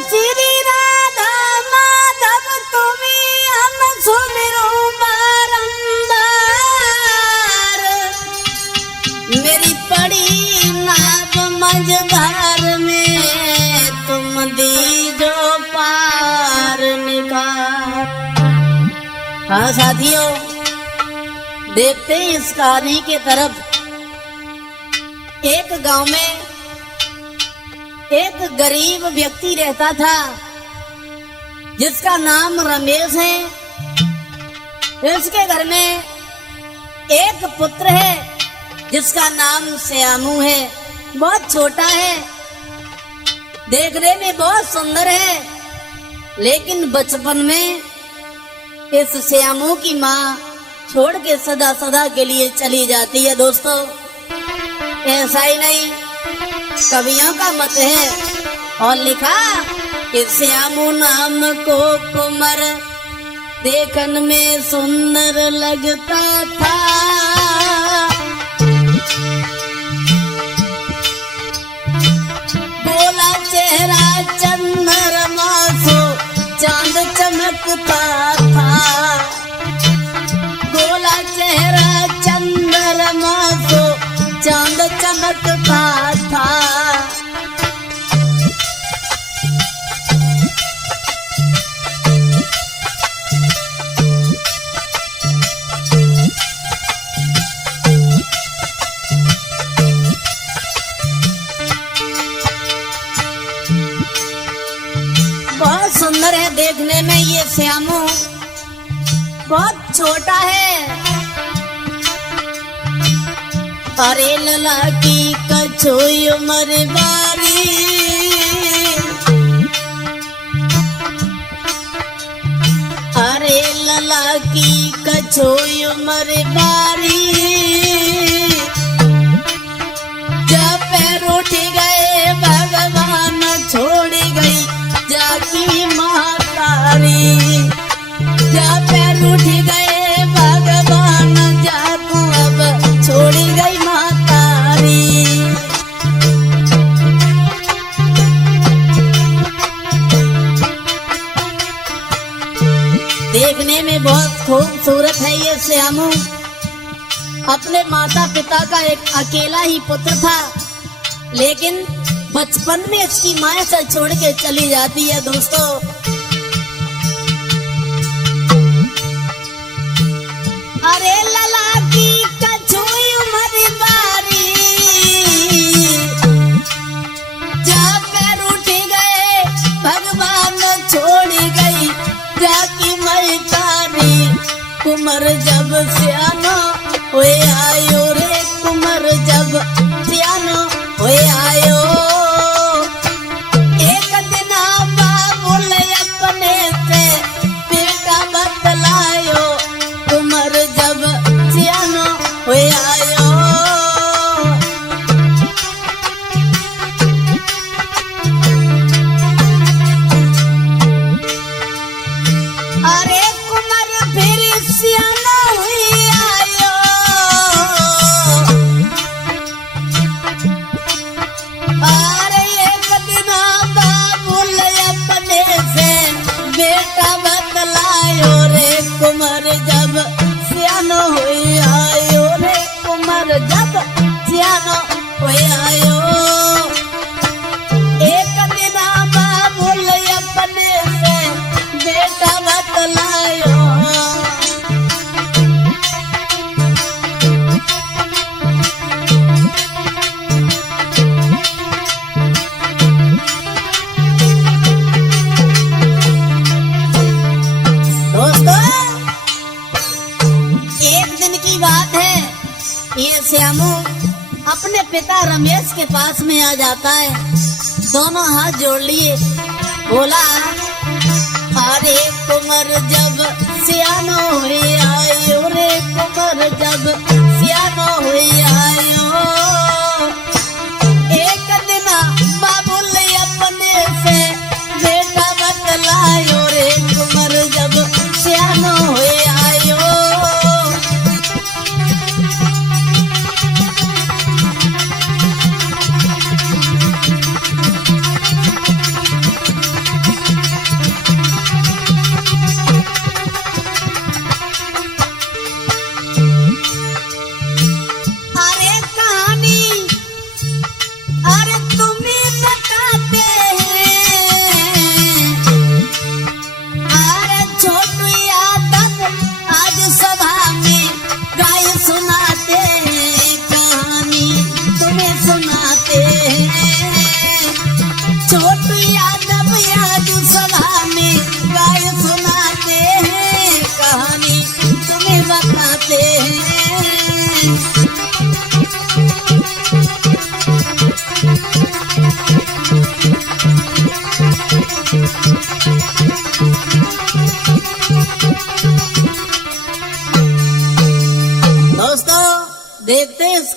श्री राधा माधव तुम्हें हम सुमिरो बारंबार। मेरी पड़ी नाव मझधार में तुम दीजो पार निकाल। हाँ साथियों, देखते हैं इस कहानी के तरफ। एक गांव में एक गरीब व्यक्ति रहता था जिसका नाम रमेश है। उसके घर में एक पुत्र है जिसका नाम श्यामू है। बहुत छोटा है, देखने में बहुत सुंदर है, लेकिन बचपन में इस श्यामू की माँ छोड़ के सदा सदा के लिए चली जाती है। दोस्तों, ऐसा ही नहीं, कवियों का मत है और लिखा कि श्यामू नाम को कुंवर देखन में सुंदर लगता था। गोला चेहरा चंद्रमा सो चांद चमकता था। गोला चेहरा चंद्रमा सो चांद चमकता था। बहुत सुंदर है देखने में ये श्यामू, बहुत छोटा है। अरे लला की कछोई उमर बारी, अरे लला की कछोई उमर बारी। जब पैर उठ गए भगवान छोड़ गई जाकी महातारी। जब पैर उठ गए भगवान जाकू अब छोड़ी गई महातारी। देखने में बहुत खूबसूरत है ये श्यामू। अपने माता पिता का एक अकेला ही पुत्र था, लेकिन बचपन में इसकी माँ से छोड़ के चली जाती है। दोस्तों, अरे लला की कछुई उमर बारी। जब पैर उठ गए भगवान छोड़ गई जाकी मैतारी। कुमर जब सियानो हुए आयो रे, कुमर जब सियानो हुए आयो। एक दिन बाबुल अपने से बेटा बतलायो। कुमर जब सियानो हुए आयो। अरे कुमर फिर सियानो हुए आयो। अरे एक दिन बाबुल अपने से बेटा बतलायो रे। कुमर जब सियानो हुए आयो रे, कुमर जब सियानो हुए आयो। एक दिन बाबुल अपने से बेटा बतलायो। बात है, ये श्यामू अपने पिता रमेश के पास में आ जाता है। दोनों हाथ जोड़ लिए, बोला अरे कुमर जब सियानो हुए आयो रे, कुमर जब सियानो हुए आयो। एक दिन बाबुल अपने से बेटा बतलायो रे। कुमर जब सियानो हुए आयो।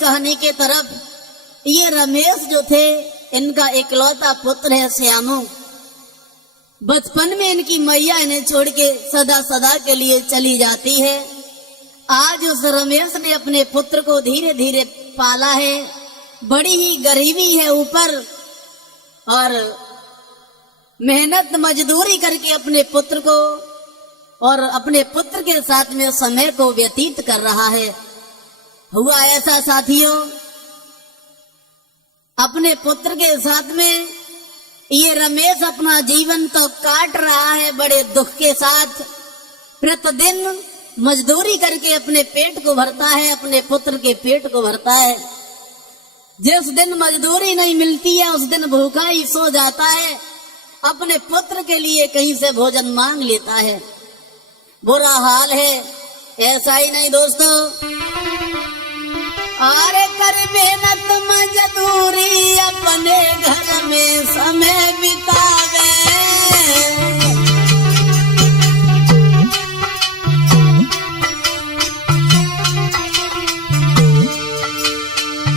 कहानी के तरफ। ये रमेश जो थे, इनका इकलौता पुत्र है श्यामू। बचपन में इनकी मैया इन्हें छोड़ के सदा सदा के लिए चली जाती है। आज उस रमेश ने अपने पुत्र को धीरे धीरे पाला है। बड़ी ही गरीबी है ऊपर, और मेहनत मजदूरी करके अपने पुत्र को और अपने पुत्र के साथ में समय को व्यतीत कर रहा है। हुआ ऐसा साथियों, अपने पुत्र के साथ में ये रमेश अपना जीवन तो काट रहा है बड़े दुख के साथ। प्रतिदिन मजदूरी करके अपने पेट को भरता है, अपने पुत्र के पेट को भरता है। जिस दिन मजदूरी नहीं मिलती है उस दिन भूखा ही सो जाता है। अपने पुत्र के लिए कहीं से भोजन मांग लेता है। बुरा हाल है। ऐसा ही नहीं दोस्तों, अरे कर मेहनत मजदूरी अपने घर में समय बितावे।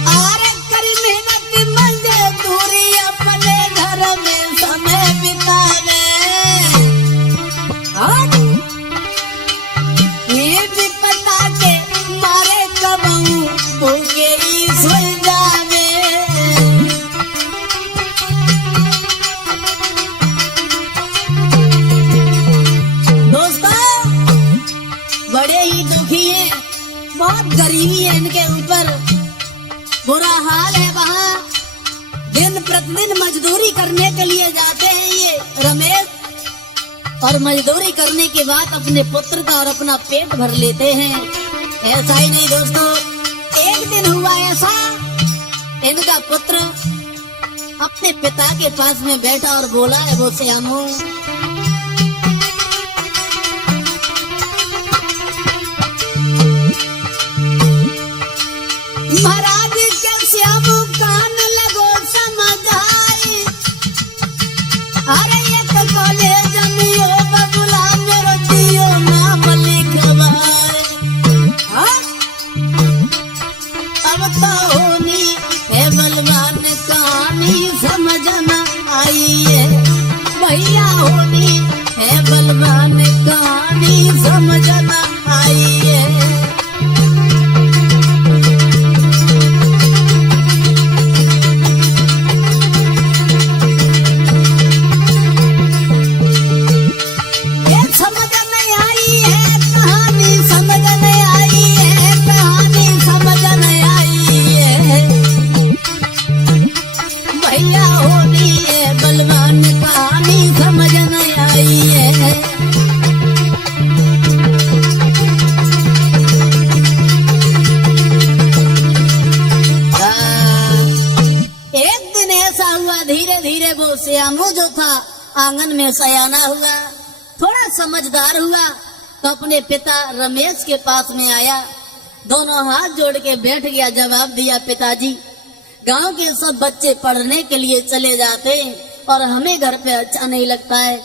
अरे कर मेहनत मजदूरी अपने घर में समय बितावे। ये भी पता के मारे कबहू भूखे ही सो जावे। दोस्तों, बड़े ही दुखी हैं, बहुत गरीबी है इनके ऊपर, बुरा हाल है। वहाँ दिन प्रतिदिन मजदूरी करने के लिए जाते हैं ये रमेश, और मजदूरी करने के बाद अपने पुत्र का और अपना पेट भर लेते हैं। ऐसा ही नहीं दोस्तों, एक दिन हुआ ऐसा, इनका पुत्र अपने पिता के पास में बैठा और बोला है वो श्यामू, महाराज के श्यामू कान लगो समझ आई। अरे एक कॉलेज मियो बबुला मेरो जियो नाम लिखवाए। अब तो होनी है बलवान कहानी समझ न आई है। भैया होनी है बलवान कहानी समझ न आई है। श्यामू जो था आंगन में सयाना हुआ, थोड़ा समझदार हुआ, तो अपने पिता रमेश के पास में आया, दोनों हाथ जोड़ के बैठ गया। जवाब दिया, पिताजी गांव के सब बच्चे पढ़ने के लिए चले जाते और हमें घर पे अच्छा नहीं लगता है,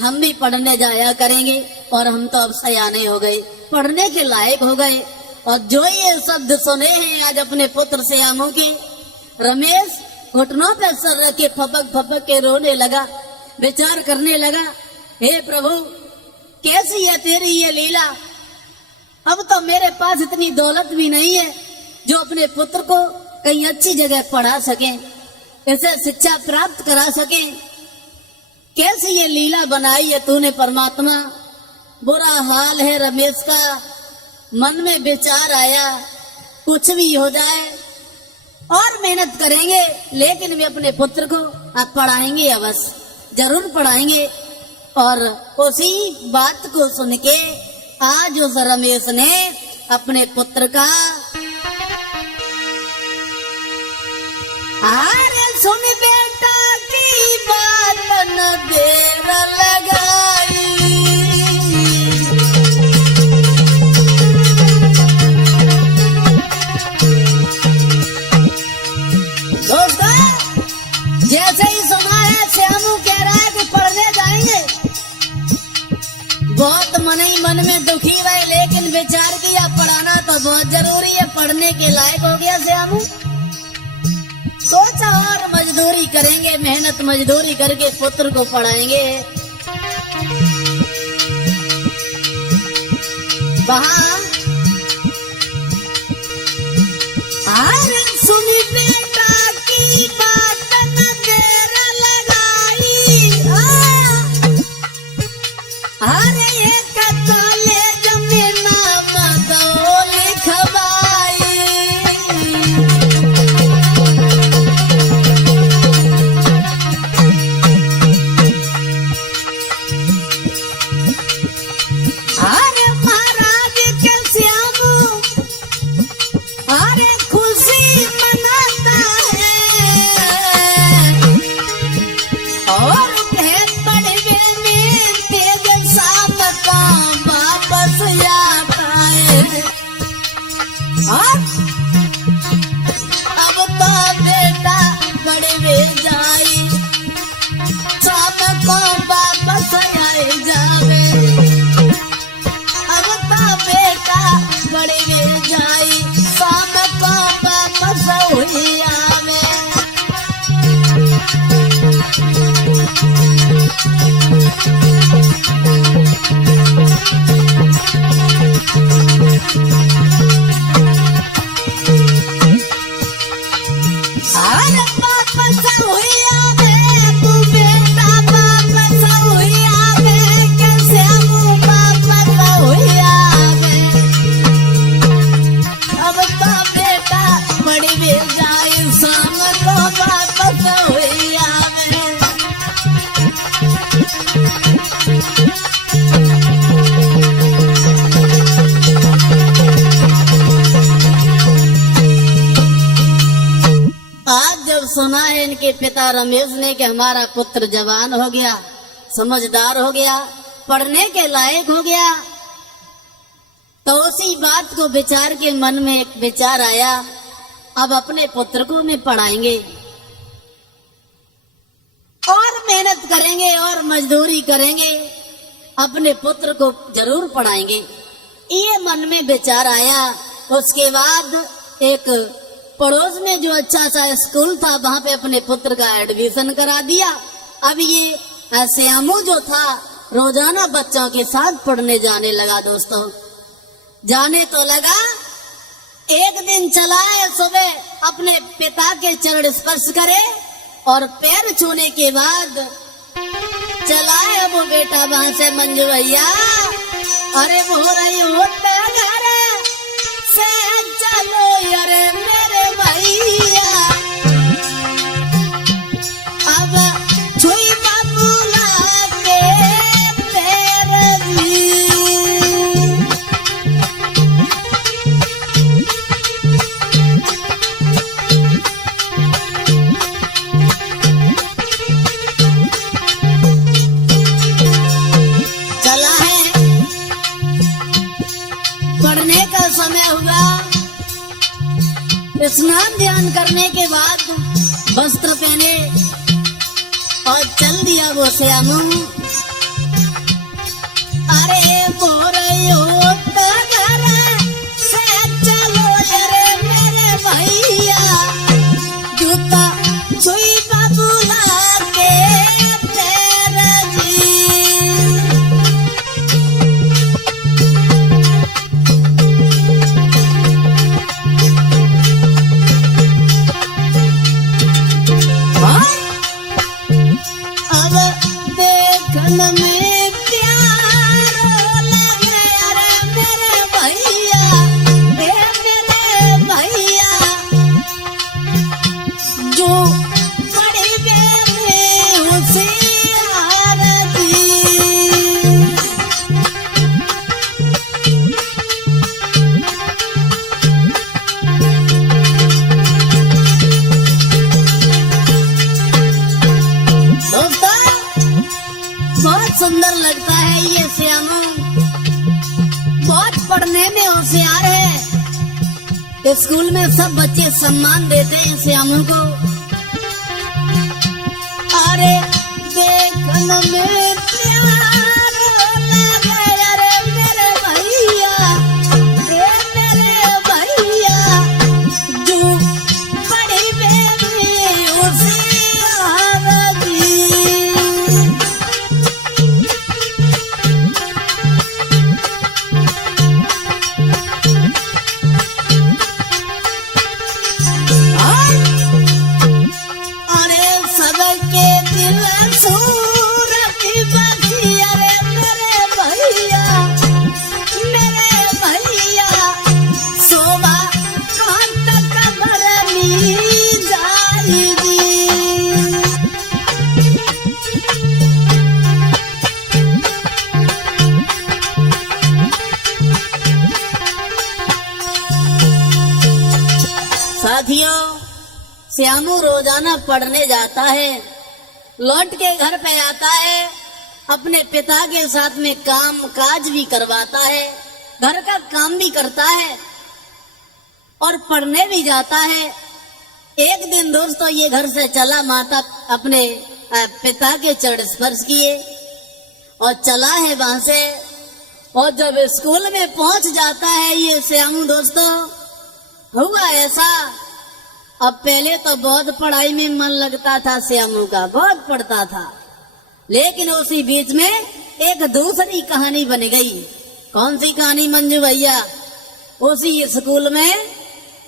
हम भी पढ़ने जाया करेंगे, और हम तो अब सयाने हो गए, पढ़ने के लायक हो गए। और जो ये शब्द सुने हैं आज अपने पुत्र श्यामू के, रमेश घुटनों पे सर रख के फपक फपक के रोने लगा, विचार करने लगा, हे प्रभु कैसी है तेरी ये लीला। अब तो मेरे पास इतनी दौलत भी नहीं है जो अपने पुत्र को कहीं अच्छी जगह पढ़ा सके, इसे शिक्षा प्राप्त करा सके। कैसी ये लीला बनाई है तूने परमात्मा। बुरा हाल है रमेश का। मन में विचार आया, कुछ भी हो जाए और मेहनत करेंगे, लेकिन वे अपने पुत्र को आप पढ़ाएंगे, अवश्य जरूर पढ़ाएंगे। और उसी बात को सुन के आज उस रमेश ने अपने पुत्र का, अरे सुन बेटा की बात न देर लगाई। जैसे ही सुना है श्यामू कह रहा है कि पढ़ने जाएंगे, बहुत मन ही मन में दुखी रहे, लेकिन विचार किया पढ़ाना तो बहुत जरूरी है, पढ़ने के लायक हो गया श्यामू। सोचा और मजदूरी करेंगे, मेहनत मजदूरी करके पुत्र को पढ़ाएंगे। वहां अरे सुनी बेटा की बात न देर लगाई, अरे एक कॉलेज में नाम दो लिखवाई। अरे महाराज के श्यामू अरे खुशी मनाता है और बड़े में तेज शाम का वापस आता है। और अब तो बेटा बड़े में जाई, शाम को वापस आए जावे। अब तो बेटा बड़े में जाई, शाम को वापस हुई आवे। अरे वापस हुई आवे, तू बेटा वापस हुई आवे, कैसे हम वापस हुई आवे। अब तो बेटा बड़ी में जाई, शाम को वापस हुई आवे। आज जब सुना है इनके पिता रमेश ने कि हमारा पुत्र जवान हो गया, समझदार हो गया, पढ़ने के लायक हो गया, तो उसी बात को विचार के मन में एक विचार आया, अब अपने पुत्र को में पढ़ाएंगे और मेहनत करेंगे और मजदूरी करेंगे, अपने पुत्र को जरूर पढ़ाएंगे। ये मन में विचार आया। उसके बाद एक पड़ोस में जो अच्छा सा स्कूल था वहां पे अपने पुत्र का एडमिशन करा दिया। अब ये श्यामू जो था रोजाना बच्चों के साथ पढ़ने जाने लगा। दोस्तों जाने तो लगा, एक दिन चला है सुबह अपने पिता के चरण स्पर्श करे और पैर छूने के बाद चला है वो बेटा वहां से, मंजू भैया अरे वो रही होता घर से चलो अरे मेरे भैया, अब छुई बाबूला के पैर भी। चला है, पढ़ने का समय हुआ। स्नान ध्यान करने के बाद वस्त्र पहने और चल दिया वो श्यामू। अरे बोरियो तो घर से चलो अरे मेरे भैया, जूता छुई बाबूला के पैर जी। अब देखन में प्यार लगे अरे मेरे भैया, मेरे भैया जो बड़ी बेटी होशियार थी। बहुत सुंदर लगता है ये श्यामू, बहुत पढ़ने में होशियार है। स्कूल में सब बच्चे सम्मान देते हैं श्यामू को। अरे देखन में प्यार लगे अरे मेरे भैया, मेरे भैया श्यामू रोजाना पढ़ने जाता है, लौट के घर पे आता है, अपने पिता के साथ में काम काज भी करवाता है, घर का काम भी करता है और पढ़ने भी जाता है। एक दिन दोस्तों ये घर से चला, माता अपने पिता के चरण स्पर्श किए और चला है वहां से। और जब स्कूल में पहुंच जाता है ये श्यामू दोस्तों, हुआ ऐसा, अब पहले तो बहुत पढ़ाई में मन लगता था श्यामू का, बहुत पढ़ता था, लेकिन उसी बीच में एक दूसरी कहानी बन गई। कौन सी कहानी मंजू भैया? उसी स्कूल में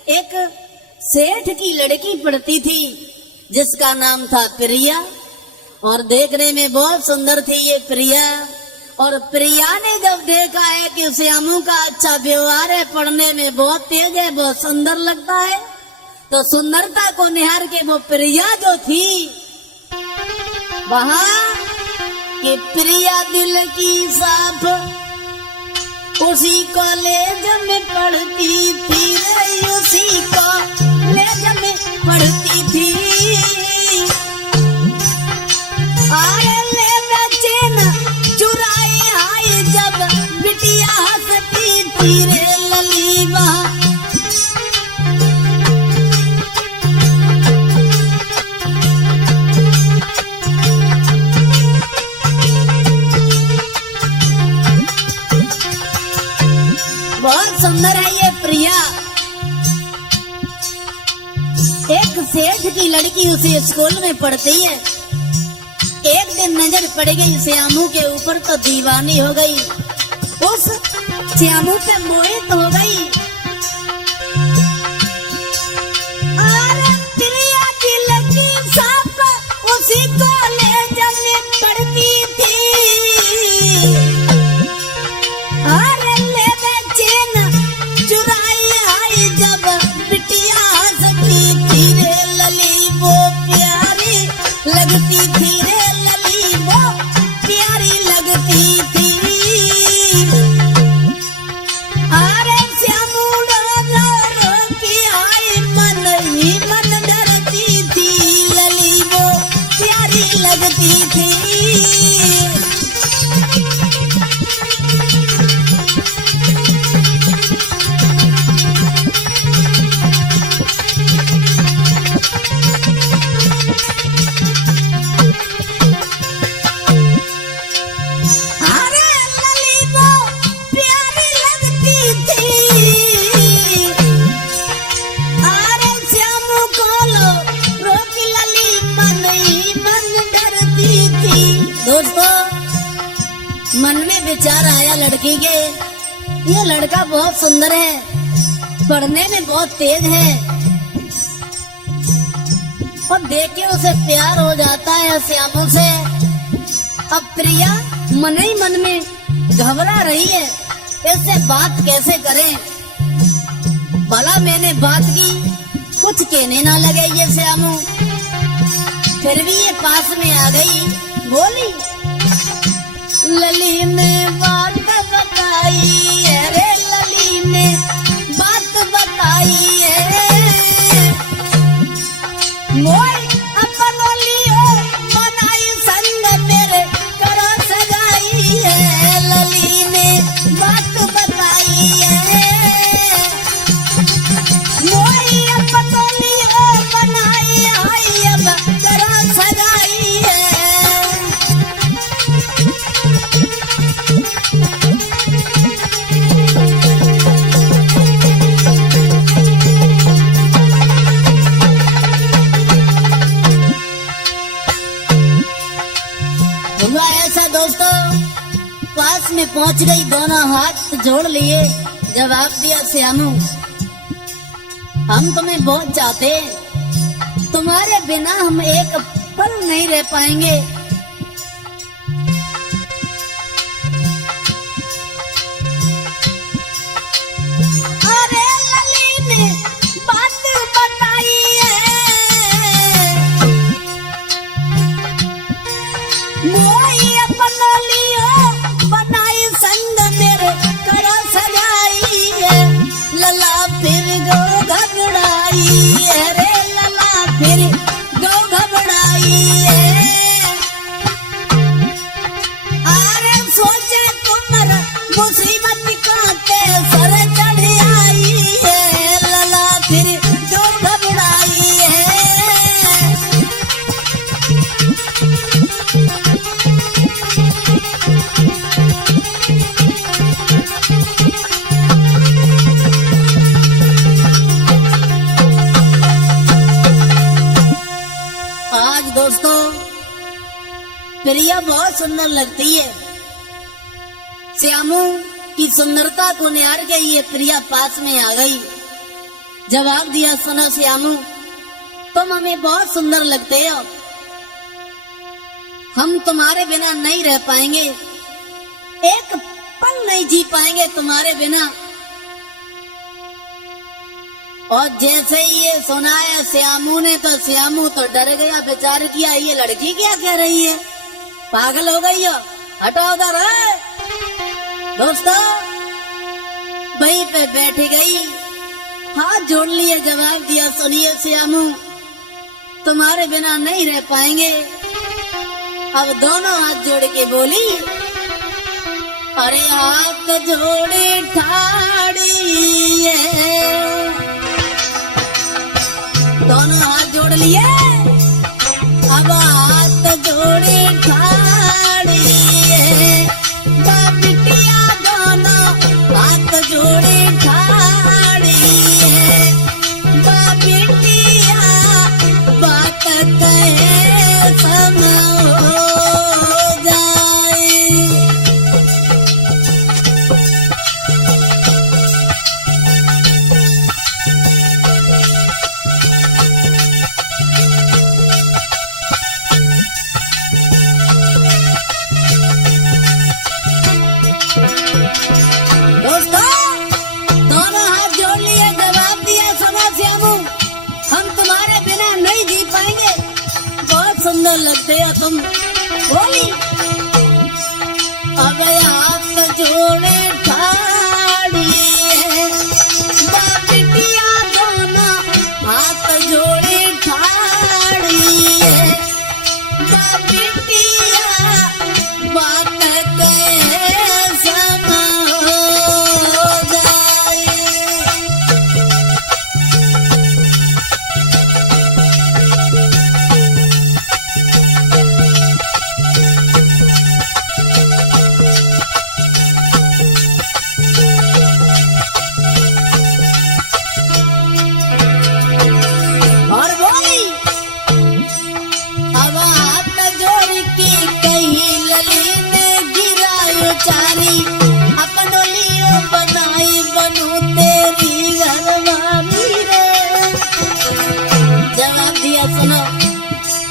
एक सेठ की लड़की पढ़ती थी जिसका नाम था प्रिया, और देखने में बहुत सुंदर थी ये प्रिया। और प्रिया ने जब देखा है कि श्यामू का अच्छा व्यवहार है, पढ़ने में बहुत तेज है, बहुत सुंदर लगता है, तो सुंदरता को निहार के वो प्रिया जो थी वहां कि प्रिया दिल की साफ उसी कॉलेज में पढ़ती थी, उसी कॉलेज में पढ़ती थी। आए ले बच्चे न चुराए आए जब बिटिया हंसती थी रे ललीबा। बहुत सुंदर है ये प्रिया। एक सेठ की लड़की उसी स्कूल में पढ़ती है। एक दिन नजर पड़ गई श्यामू के ऊपर तो दीवानी हो गई, उस श्यामू पे मोहित हो गई। अरे प्रिया की लड़की साफ उसी कॉलेज में पढ़ती थी। अरे ले चैन चुराई आई जब बिटिया हंसती थी रे लली, वो प्यारी लगती थी रे लली, वो प्यारी लगती थी। अरे श्यामू रो की आई मन ही मन डरती थी लली, वो प्यारी लगती थी। मन में विचार आया लड़की के, ये लड़का बहुत सुंदर है, पढ़ने में बहुत तेज है, और देख के उसे प्यार हो जाता है श्यामू से। अब प्रिया मन ही मन में घबरा रही है, इससे बात कैसे करें, भला मैंने बात की कुछ कहने ना लगे ये श्यामू। फिर भी ये पास में आ गई, बोली लली ने बात बताई है रे, लली ने बात बताई है, मोई अपन लियो बनाई संग मेरे करा सगाई है। लली ने बात बताई है, मोई अपन लियो बनाई आई अब करा सगाई है। दोस्तों पास में पहुंच गई, दोनों हाथ जोड़ लिए, जवाब दिया श्यामू हम तुम्हें बहुत चाहते, तुम्हारे बिना हम एक पल नहीं रह पाएंगे। अरे लली ने बात बताई है, मोई अपन लियो बनाई संग मेरे करा सगाई है। लला फिर गो घबराई है रे, लला आई है। अरे सोचे तुमर मुसीबत काटे सर चढ़ आई है, लला फिर जो घबराई है। आज दोस्तों प्रिया बहुत सुंदर लगती है। श्यामू की सुंदरता को निहार के ये प्रिया पास में आ गई। जवाब दिया, सुनो श्यामू, तुम हमें बहुत सुंदर लगते हो, हम तुम्हारे बिना नहीं रह पाएंगे, एक पल नहीं जी पाएंगे तुम्हारे बिना। और जैसे ही ये सुनाया श्यामू ने तो श्यामू तो डर गया, विचार किया ये लड़की क्या कह रही है, पागल हो गई हो, हटो उधर है। दोस्तों वहीं पे बैठ गई, हाथ जोड़ लिए, जवाब दिया, सुनिए श्यामू, तुम्हारे बिना नहीं रह पाएंगे। अब दोनों हाथ जोड़ के बोली, अरे हाथ जोड़े ठाड़ी है। दोनों हाथ जोड़ लिए, अब हाथ जोड़े ठाड़ी है। बिटिया दोनों हाथ जोड़े ठाड़ी है। बिटिया बात कहे समय हो जाए। सुंदर लगते हो तुम, बोली, अब हाथ जोड़े ठाड़ी है। बिटिया दोनों हाथ जोड़े ठाड़ी है। बिटिया बात कहे समय हो जाए। चारी अपनो लियो बनाई बनू तेरी घरवाली रे। जवाब दिया, सुनो,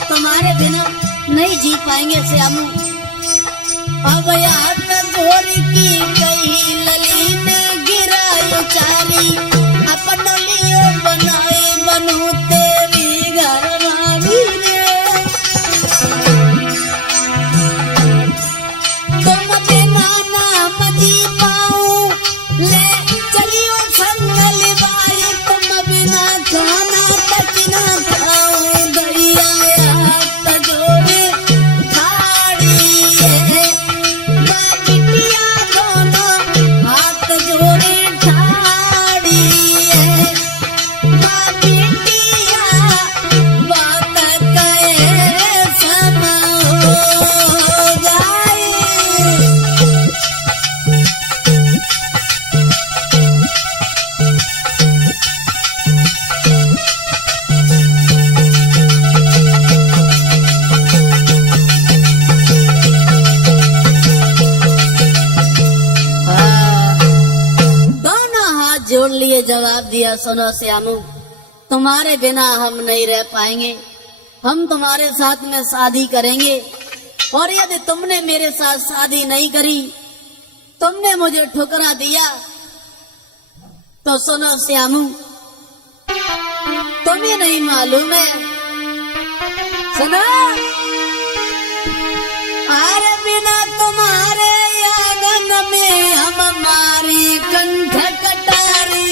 तुम्हारे बिना नहीं जी पाएंगे श्यामू। अब हाथ जोड़ की कही लली में गिरायो चारी अपनो लियो बनाई बनू तेरी घरवाली रे। जी पाऊं ले चलियो संगल बाई, तुम बिना खाना तक ना खाऊं। दैया हाथ जोड़े ठाड़ी है। बिटिया दोनों हाथ जोड़े ठाड़ी है। बिटिया बात कहे समय हो जाए। जोड़ लिए, जवाब दिया, सुनो श्यामू, तुम्हारे बिना हम नहीं रह पाएंगे, हम तुम्हारे साथ में शादी करेंगे। और यदि तुमने मेरे साथ शादी नहीं करी, तुमने मुझे ठुकरा दिया, तो सुनो श्यामू, तुम्हें नहीं मालूम है, सुनो, अरे बिना तुम्हारे आंगन में हम हमारी कंठ कटारी।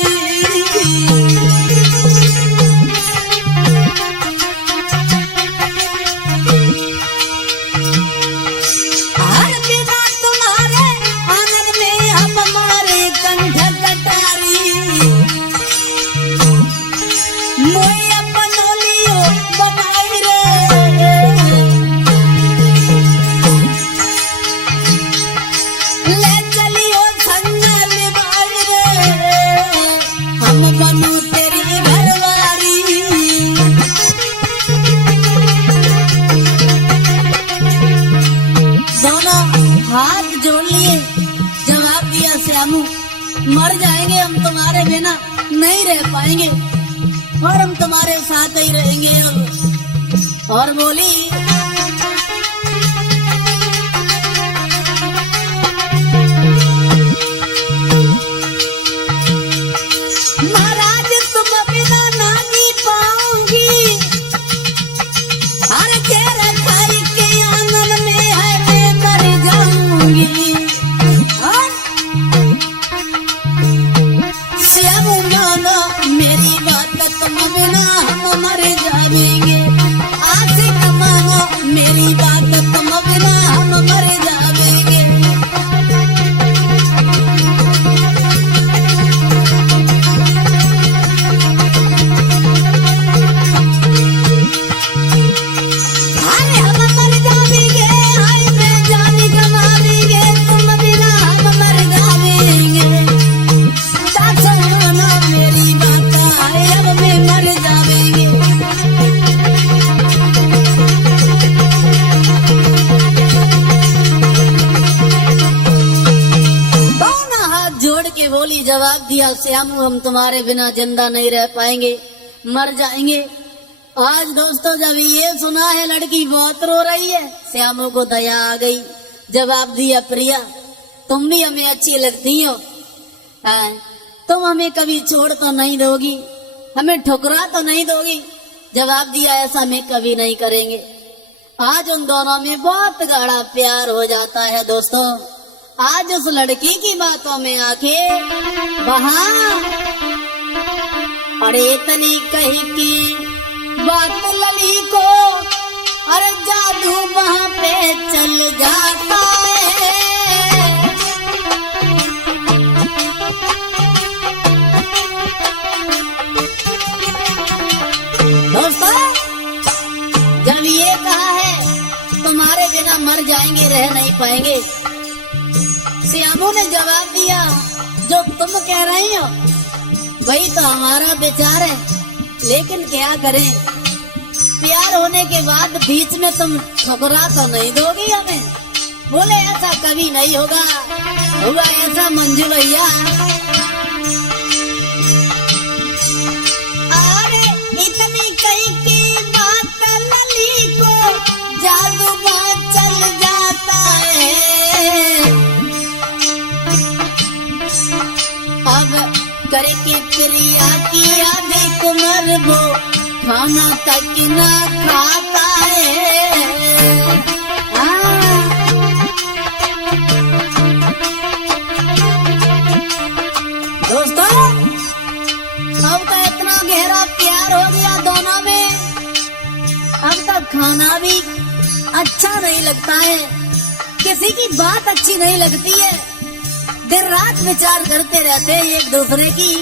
मर जाएंगे हम तुम्हारे बिना नहीं रह पाएंगे और हम तुम्हारे साथ ही रहेंगे अब। और बोली मेरी बात तुम बिना हम मर जाएंगे। अरे हम मर जाएंगे, हाय मैं जानी गवाएंगे, तुम बिना हम मर जाएंगे। सुनो मेरी बात, हाय अब मैं मर जाएंगे। बोली जवाब दिया, श्यामू हम तुम्हारे बिना जिंदा नहीं रह पाएंगे, मर जाएंगे। आज दोस्तों जब ये सुना है लड़की बहुत रो रही है, श्यामू को दया आ गई। जवाब दिया, प्रिया तुम भी हमें अच्छी लगती हो, तुम हमें कभी छोड़ तो नहीं दोगी, हमें ठुकरा तो नहीं दोगी। जवाब दिया, ऐसा में कभी नहीं करेंगे। आज उन दोनों में बहुत गाढ़ा प्यार हो जाता है दोस्तों। आज उस लड़की की बातों में आके वहां अरे इतनी कही की बात लली को, अरे जादू वहां पे चल जाता है। दोस्तों जब ये कहा है तुम्हारे बिना मर जाएंगे, रह नहीं पाएंगे, श्यामू ने जवाब दिया, जो तुम कह रही हो वही तो हमारा विचार है, लेकिन क्या करें, प्यार होने के बाद बीच में तुम ठुकरा तो नहीं दोगी हमें। बोले ऐसा कभी नहीं होगा, हुआ ऐसा मंजू भैया। अरे इतनी कही की बात लली को, जादू बात चल जाता है। अब करके प्रिया की आधी कुमर वो खाना तक न खाता है। दोस्तों अब तो इतना गहरा प्यार हो गया दोनों में, अब तक खाना भी अच्छा नहीं लगता है, किसी की बात अच्छी नहीं लगती है, दिन रात विचार करते रहते हैं एक दूसरे की।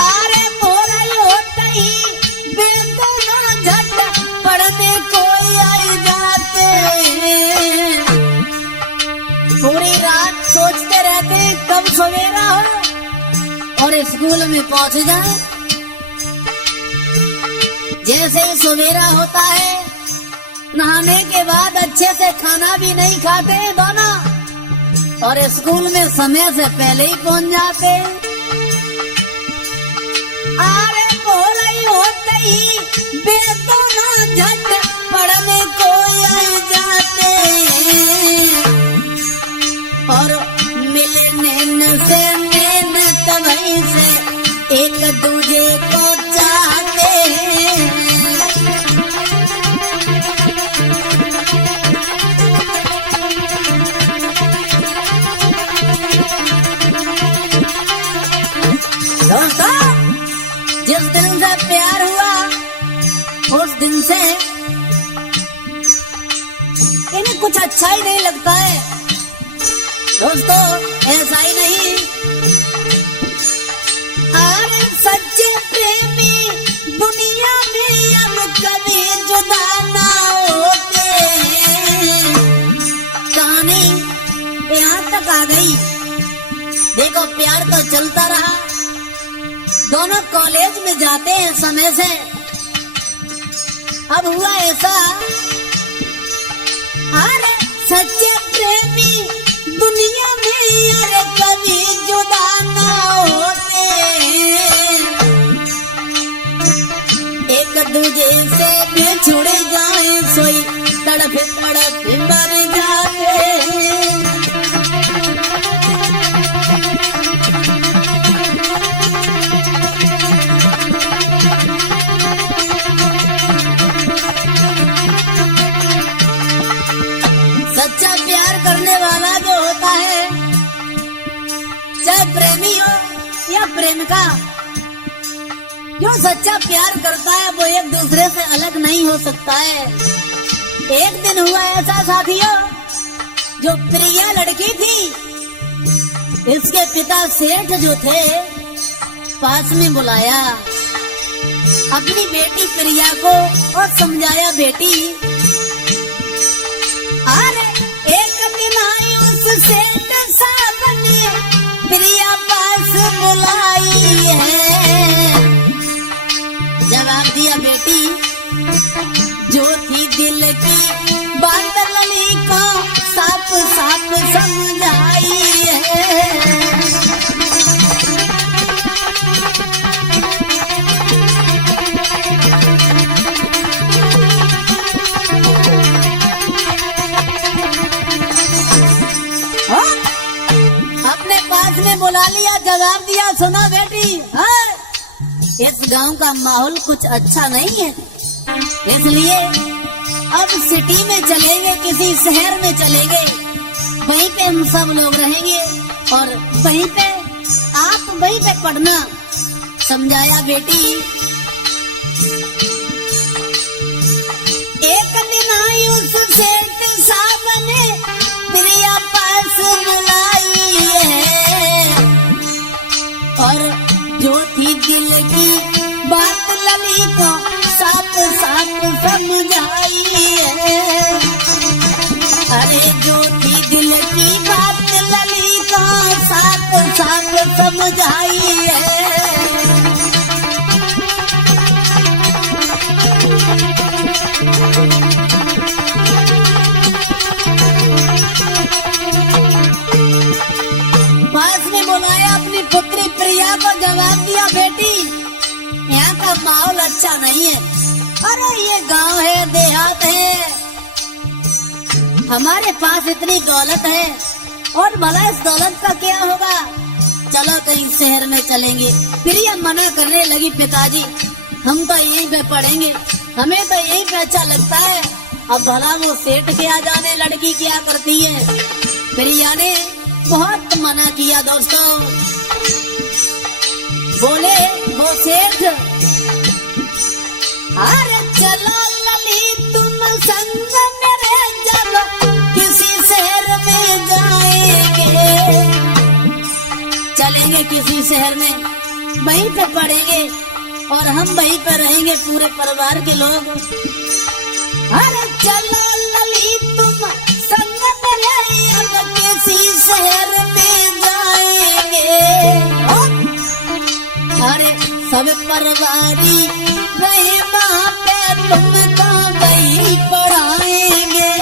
अरे बोला होता ही बेतुना झट पढ़ने कोई आई जाते, पूरी रात सोचते रहते कब सवेरा हो और स्कूल में पहुंच जाए। जैसे ही सवेरा होता है, नहाने के बाद अच्छे से खाना भी नहीं खाते दोनों और स्कूल में समय से पहले ही पहुंच जाते। अरे बोला ही होते ही बेतुना झट पढ़ने कोई आ जाते और मिले नैन से नैन तभी से एक दूजे को चाहते। दोस्तों जिस दिन से प्यार हुआ उस दिन से इन्हें कुछ अच्छा ही नहीं लगता है। दोस्तों ऐसा ही नहीं, अरे सच्चे प्रेमी दुनिया में अब कभी जुदा ना होते। कहानी यहाँ तक आ गई। देखो प्यार तो चलता रहा, दोनों कॉलेज में जाते हैं समय से। अब हुआ ऐसा, अरे सच्चे प्रेमी दुनिया दुनिया में अरे कभी जुदा ना होते, एक दूजे से बिछुड़ जाए सोई तड़प तड़प मर जाते। सच्चा प्यार करने वाला जो होता है, चाहे प्रेमी हो या प्रेमिका, जो सच्चा प्यार करता है वो एक दूसरे से अलग नहीं हो सकता है। एक दिन हुआ ऐसा साथियों, जो प्रिया लड़की थी, इसके पिता सेठ जो थे पास में बुलाया अपनी बेटी प्रिया को और समझाया, बेटी अरे एक दिन आई उस सेठ साहब ने प्रिया पास बुलाई है। जवाब दिया, बेटी जो थी दिल की बात लली को साफ साफ समझाई है। अपने पास में बुला लिया, जवाब दिया, सुनो बेटी, इस गांव का माहौल कुछ अच्छा नहीं है, इसलिए अब सिटी में चलेंगे, किसी शहर में चलेंगे, वहीं पे हम सब लोग रहेंगे और वहीं पे आप वहीं पे पढ़ना। समझाया, बेटी एक दिन आई उस सेठ साहब ने प्रिया पास बुलाई है और जो थी दिल की बात लली को साफ साफ समझाई है। अरे जो थी दिल की बात लली को साफ साफ समझाई है। पास में बुलाया अपनी पुत्री प्रिया को, जवाब दिया, बेटी यहाँ का माहौल अच्छा नहीं है, अरे ये गांव है, देहात है, हमारे पास इतनी दौलत है और भला इस दौलत का क्या होगा, चलो कहीं शहर में चलेंगे। प्रिया मना करने लगी, पिताजी हम तो यहीं पे पढ़ेंगे, हमें तो यहीं पे अच्छा लगता है, अब भला वो सेठ क्या जाने लड़की क्या करती है। प्रिया ने बहुत मना किया दोस्तों। बोले वो सेठ, अरे चलो लली तुम संग मेरे, जब किसी शहर में जाएंगे, चलेंगे किसी शहर में, वहीं पे पढ़ेंगे और हम वहीं पे रहेंगे पूरे परिवार के लोग। अरे चलो लली तुम संग मेरे, अब किसी शहर में जाएंगे, अरे सब परिवारी रहे वहाँ पे तुमको वही पढ़ाएंगे,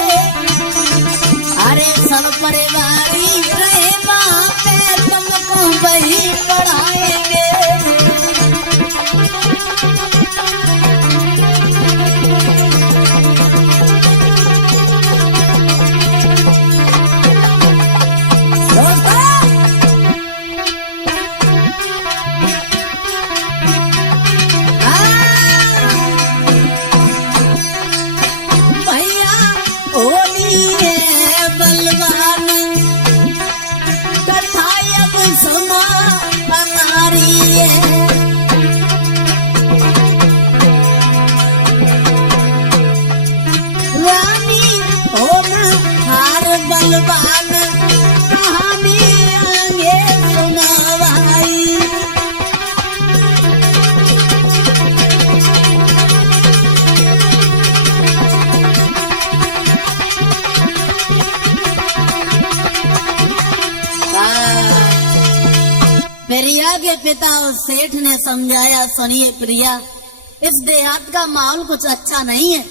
अरे सब परिवारी रहे वहाँ पे तुमको वही पढ़ाएंगे। बलवान कहानी आगे सुनावाई, प्रिया के पिता और सेठ ने समझाया, सुनिए प्रिया, इस देहात का माहौल कुछ अच्छा नहीं है,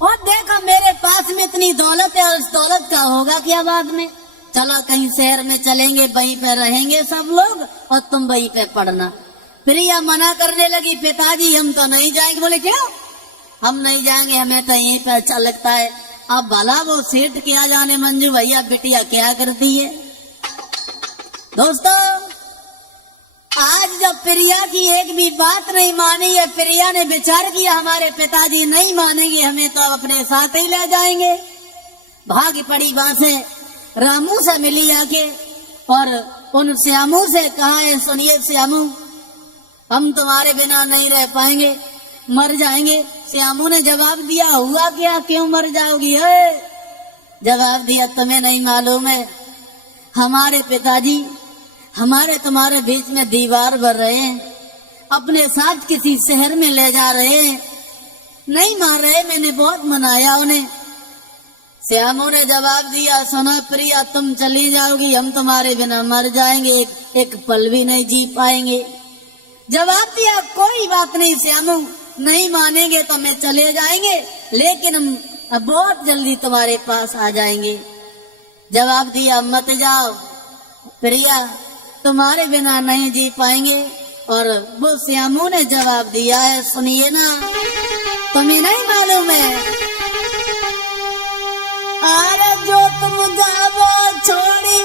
और देखा मेरे पास में इतनी दौलत है और इस दौलत का होगा क्या बाद में, चलो कहीं शहर में चलेंगे, वहीं पे रहेंगे सब लोग और तुम वहीं पे पढ़ना। प्रिया मना करने लगी, पिताजी हम तो नहीं जाएंगे। बोले क्यों? हम नहीं जाएंगे, हमें तो यहीं पे अच्छा लगता है। अब भला वो सेठ क्या जाने मंजू भैया बिटिया क्या करती है। दोस्तों, आज जब प्रिया की एक भी बात नहीं मानी है, प्रिया ने विचार किया हमारे पिताजी नहीं मानेंगे, हमें तो अपने साथ ही ले जाएंगे। भाग पड़ी वहां से, रामू से मिली आके और उन श्यामू से कहा है, सुनिए श्यामू, हम तुम्हारे बिना नहीं रह पाएंगे, मर जाएंगे। श्यामू ने जवाब दिया, हुआ क्या, क्यों मर जाओगी है? जवाब दिया, तुम्हें नहीं मालूम है, हमारे पिताजी हमारे तुम्हारे बीच में दीवार भर रहे हैं, अपने साथ किसी शहर में ले जा रहे हैं, नहीं मार रहे, मैंने बहुत मनाया उन्हें। श्यामू ने जवाब दिया, सुना प्रिया, तुम चली जाओगी, हम तुम्हारे बिना मर जाएंगे, एक पल भी नहीं जी पाएंगे। जवाब दिया, कोई बात नहीं श्यामू, नहीं मानेंगे तो मैं चले जाएंगे, लेकिन हम अब बहुत जल्दी तुम्हारे पास आ जाएंगे। जवाब दिया, मत जाओ प्रिया, तुम्हारे बिना नहीं जी पाएंगे। और वो श्यामू ने जवाब दिया है, सुनिए ना, तुम्हें नहीं मालूम है, अरे जो तुम जाओ छोड़ी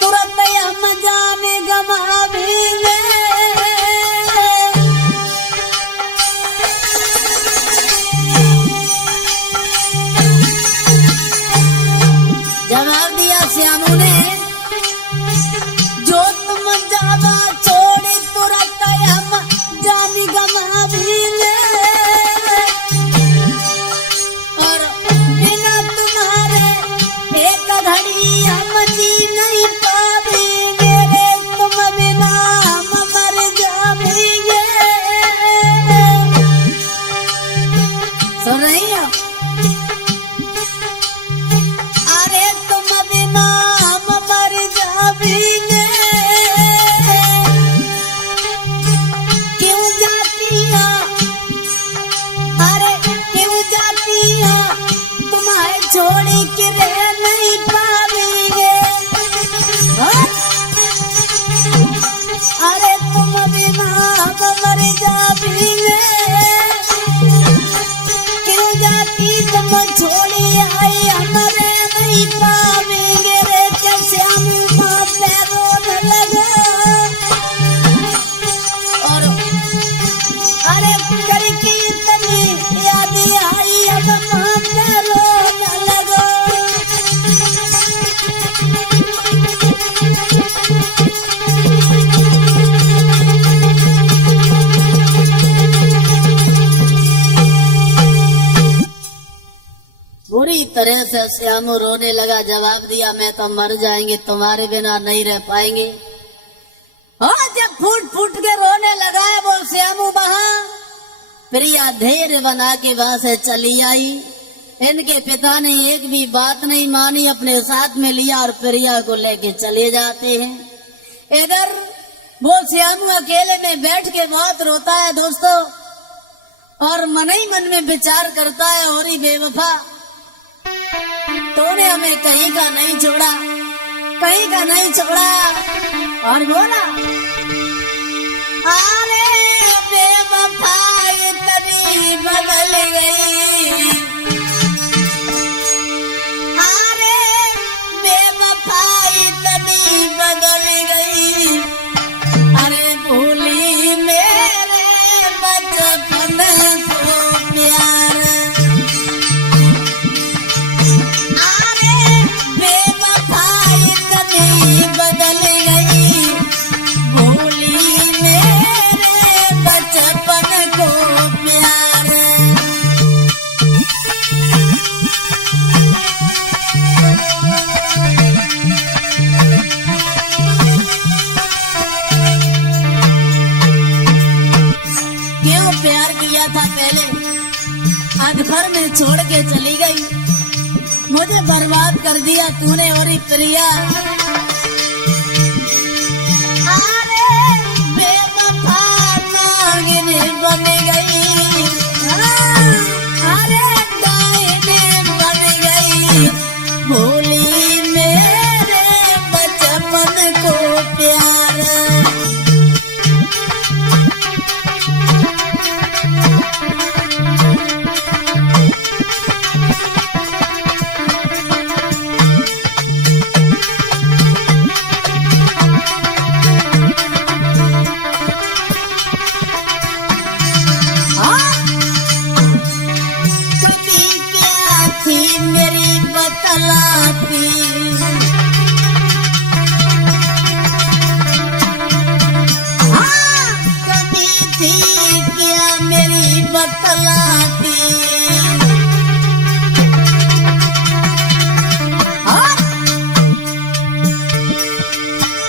तुरंत हम जाने गमावेंगे। जवाब दिया श्यामू ने, जो तुम जावा छोड़ी तुरंत हम जानी गमावेंगे, और बिना तुम्हारे एक घड़ी हम जी नहीं पाएंगे रे, तुम बिना हम मर जाएंगे। सुन रही हो? अरे तुम बिना हम मर जाएंगे, क्यों जाती हो, अरे क्यों जाती हो, तुम्हारे छोड़ी के रह नहीं पाएंगे। अरे तुम बिना हम मर जाएंगे, क्यों जाती तुम छोड़ी आई, हमारे नहीं पाएंगे रे, कैसे हम माँ पैरों में लगा। और अरे करके इतनी याद आई, अब माँ पैरों में लगा। बुरी तरह से श्यामू रोने लगा, जवाब दिया, मैं तो मर जाएंगे, तुम्हारे बिना नहीं रह पाएंगे। और जब फूट फूट के रोने लगा है वो श्यामू वहां, प्रिया धैर्य बना के वहां से चली आई। इनके पिता ने एक भी बात नहीं मानी, अपने साथ में लिया और प्रिया को लेके चले जाते हैं। इधर वो श्यामू अकेले में बैठ के बहुत रोता है दोस्तों, और मन ही मन में विचार करता है, और ही बेवफा, तूने हमें कहीं का नहीं छोड़ा, कहीं का नहीं छोड़ा। और बोला, अरे बेवफा इतनी बदल गई, अरे बेवफा इतनी बदल गई, अरे भूली मेरे बचपन को प्यार, बदल गई, भूली मेरे बचपन को प्यार। क्यों प्यार किया था पहले, आज भर में छोड़ के चली गई, मुझे बर्बाद कर दिया तूने। और प्रिया, अरे बेवफा नागिन बन गई, अरे डायन बन गई, भूली मेरे थी मेरी बतलाती, हाँ कभी थी क्या मेरी बतलाती, हाँ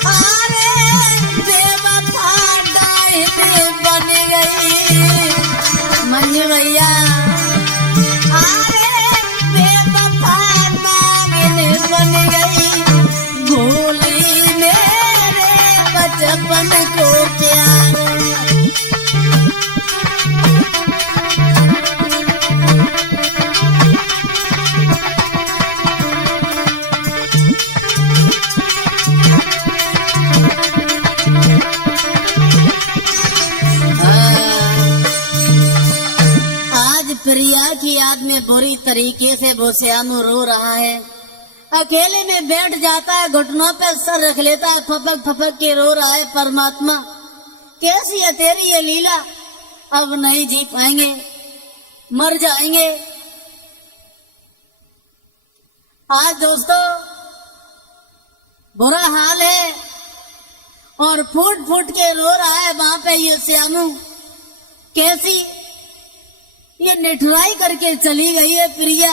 अरे बेवफा डायन बन गई मंजू भैया, बन गई भूली मेरे बचपन को प्यार। आज प्रिया की याद में बुरी तरीके से वो श्यामू रो रहा है। अकेले में बैठ जाता है, घुटनों पे सर रख लेता है, फपक फपक के रो रहा है। परमात्मा कैसी है तेरी ये लीला, अब नहीं जी पाएंगे, मर जाएंगे। आज दोस्तों बुरा हाल है और फूट फूट के रो रहा है वहां पे ये श्यामू। कैसी ये निठुराई करके चली गई है प्रिया,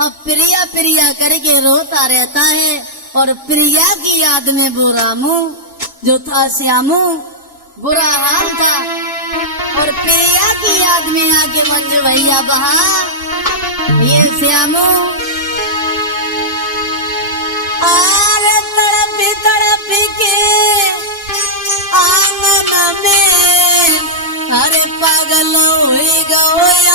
अब प्रिया प्रिया करके रोता रहता है। और प्रिया की याद में वो रामू जो था श्यामू, बुरा हाल था। और प्रिया की याद में आके मंजू भैया बहा ये श्यामू। अरे तड़प तड़प के आंगन में, अरे पागल हो गया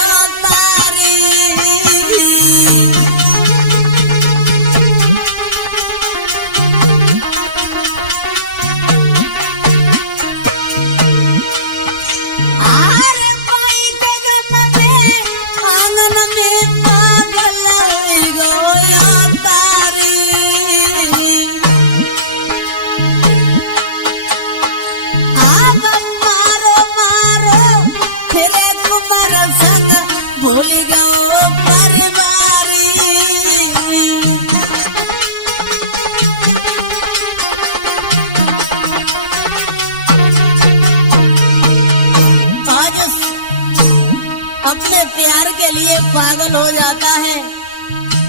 अपने प्यार के लिए पागल हो जाता है।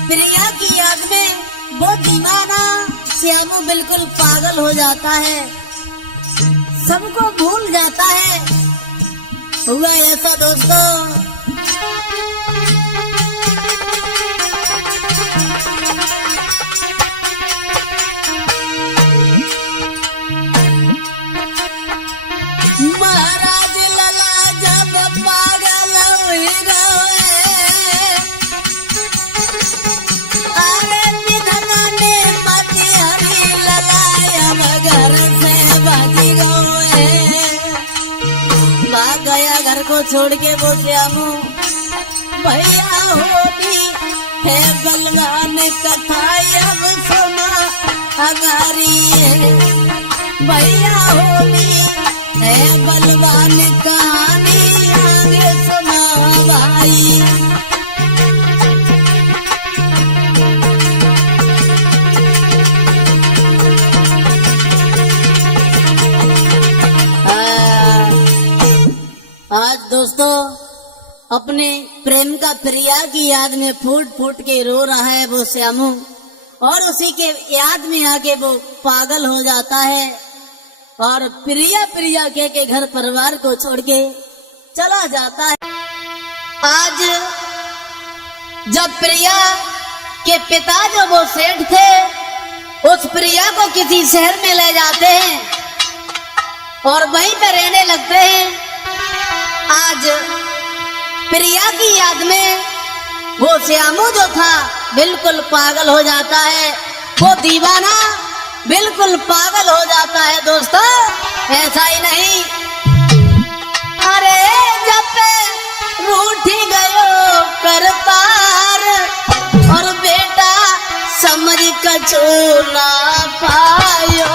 प्रिया की याद में वो दीवाना श्यामू बिल्कुल पागल हो जाता है, सबको भूल जाता है। हुआ ऐसा दोस्तों, महाराज लला जब पागल हुई गए, अरे विधवा ने पति हरी ललाया घर से भाग गए। भाग गया घर को छोड़ के वो श्यामू। भैया होली है बलवान कथा अब सुना अगारी है, भैया होली है बलवान कहानी आगे सुना भाई। आज दोस्तों अपने प्रेम का प्रिया की याद में फूट फूट के रो रहा है वो श्यामू, और उसी के याद में आके वो पागल हो जाता है और प्रिया प्रिया के घर परिवार को छोड़ के चला जाता है। आज जब प्रिया के पिता जो वो सेठ थे, उस प्रिया को किसी शहर में ले जाते हैं और वहीं पे रहने लगते हैं। आज प्रिया की याद में वो श्यामू जो था बिल्कुल पागल हो जाता है, वो दीवाना बिल्कुल पागल हो जाता है। दोस्तों ऐसा ही नहीं, अरे जब रूठी गयो करतार और बेटा समझ कछु ना पायो।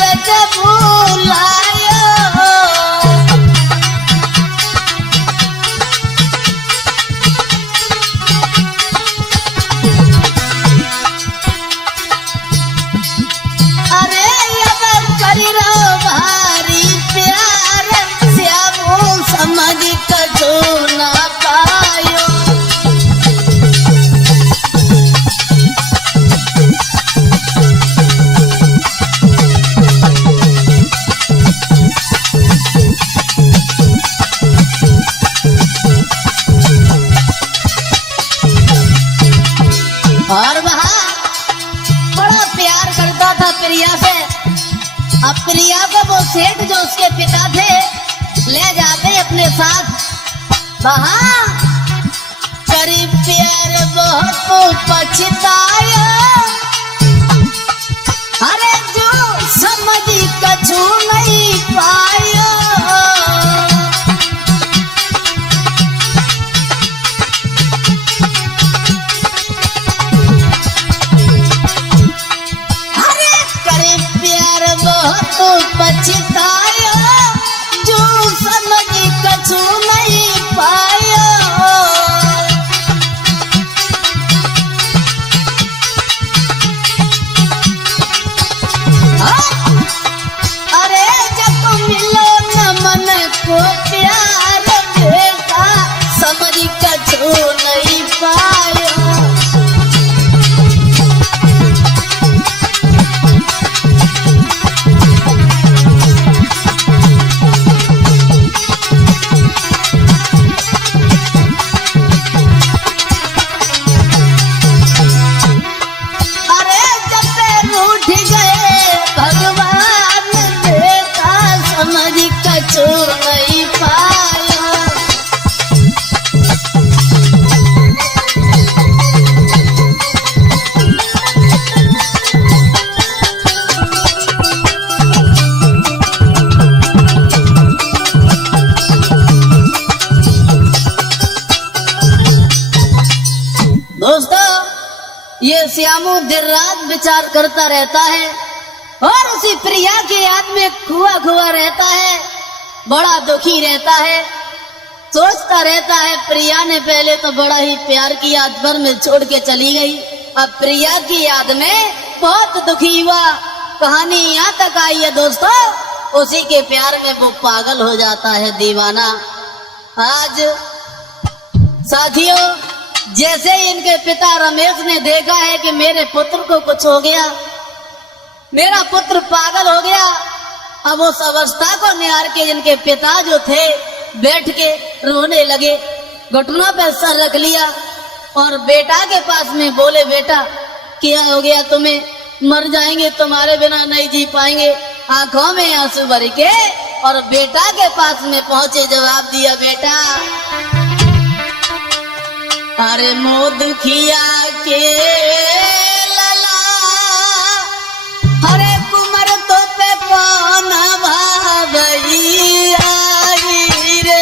रज भूलायो। अरे अब करी रहो भारी प्यार, श्यामो समझ कछु ना पायो। और वह बड़ा प्यार करता था प्रिया से। अब प्रिया को वो सेठ जो उसके पिता थे ले जाते अपने साथ। वहाँ करी प्यार बहुत पछताया, अरे जो समझ कछु नहीं पाया। पछताया जो समझ कछु नहीं पाया। अरे जब मिलो न मन को प्यार देखा, समझ कछु नहीं पाया। ये श्यामू दिन रात विचार करता रहता है और उसी प्रिया की याद में खुआ खुआ रहता है, बड़ा दुखी रहता है, सोचता रहता है प्रिया ने पहले तो बड़ा ही प्यार किया, भर में छोड़ के चली गई, अब प्रिया की याद में बहुत दुखी हुआ। कहानी यहाँ तक आई है दोस्तों, उसी के प्यार में वो पागल हो जाता है, दीवाना। आज साथियों, जैसे ही इनके पिता रमेश ने देखा है कि मेरे पुत्र को कुछ हो गया, मेरा पुत्र पागल हो गया, अब उस अवस्था को निहार के इनके पिता जो थे बैठ के रोने लगे, घुटनों पे सर रख लिया और बेटा के पास में बोले, बेटा क्या हो गया तुम्हें, मर जाएंगे, तुम्हारे बिना नहीं जी पाएंगे। आंखों में आंसू भर के और बेटा के पास में पहुंचे, जवाब दिया, बेटा अरे मो दुखिया के लला, हरे कुमर तो पे कौन भाई आई रे।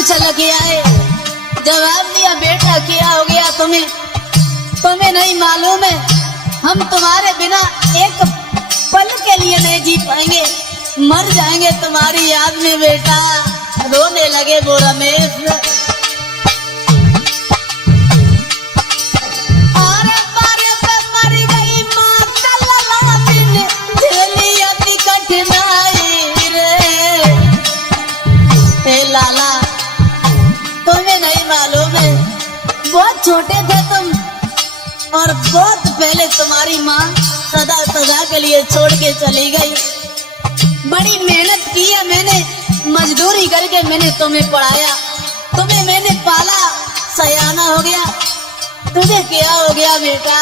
छलक आए, जवाब दिया, बेटा क्या हो गया तुम्हें, तुम्हें नहीं मालूम है हम तुम्हारे बिना एक पल के लिए नहीं जी पाएंगे, मर जाएंगे तुम्हारी याद में। बेटा रोने लगे वो रमेश। लाला तुम्हें नहीं मालूम है, बहुत छोटे थे तुम और बहुत पहले तुम्हारी माँ सदा सदा के लिए छोड़ के चली गई। बड़ी मेहनत की है मैंने, मजदूरी करके मैंने तुम्हें पढ़ाया, तुम्हें मैंने पाला, सयाना हो गया, तुझे क्या हो गया बेटा?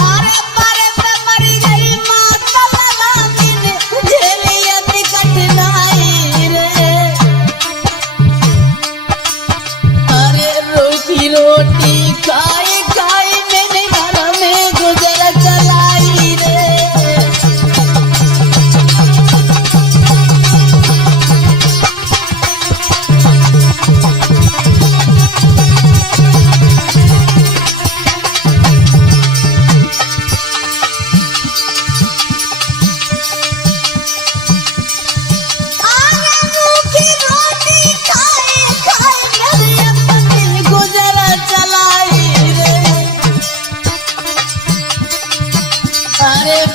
अरे बारे पे मरी गई माता लगानी ने, झेली अति कठिनाई रे। अरे रोटी रोटी खाई खाई मैंने घर में गुजर चलाई रे।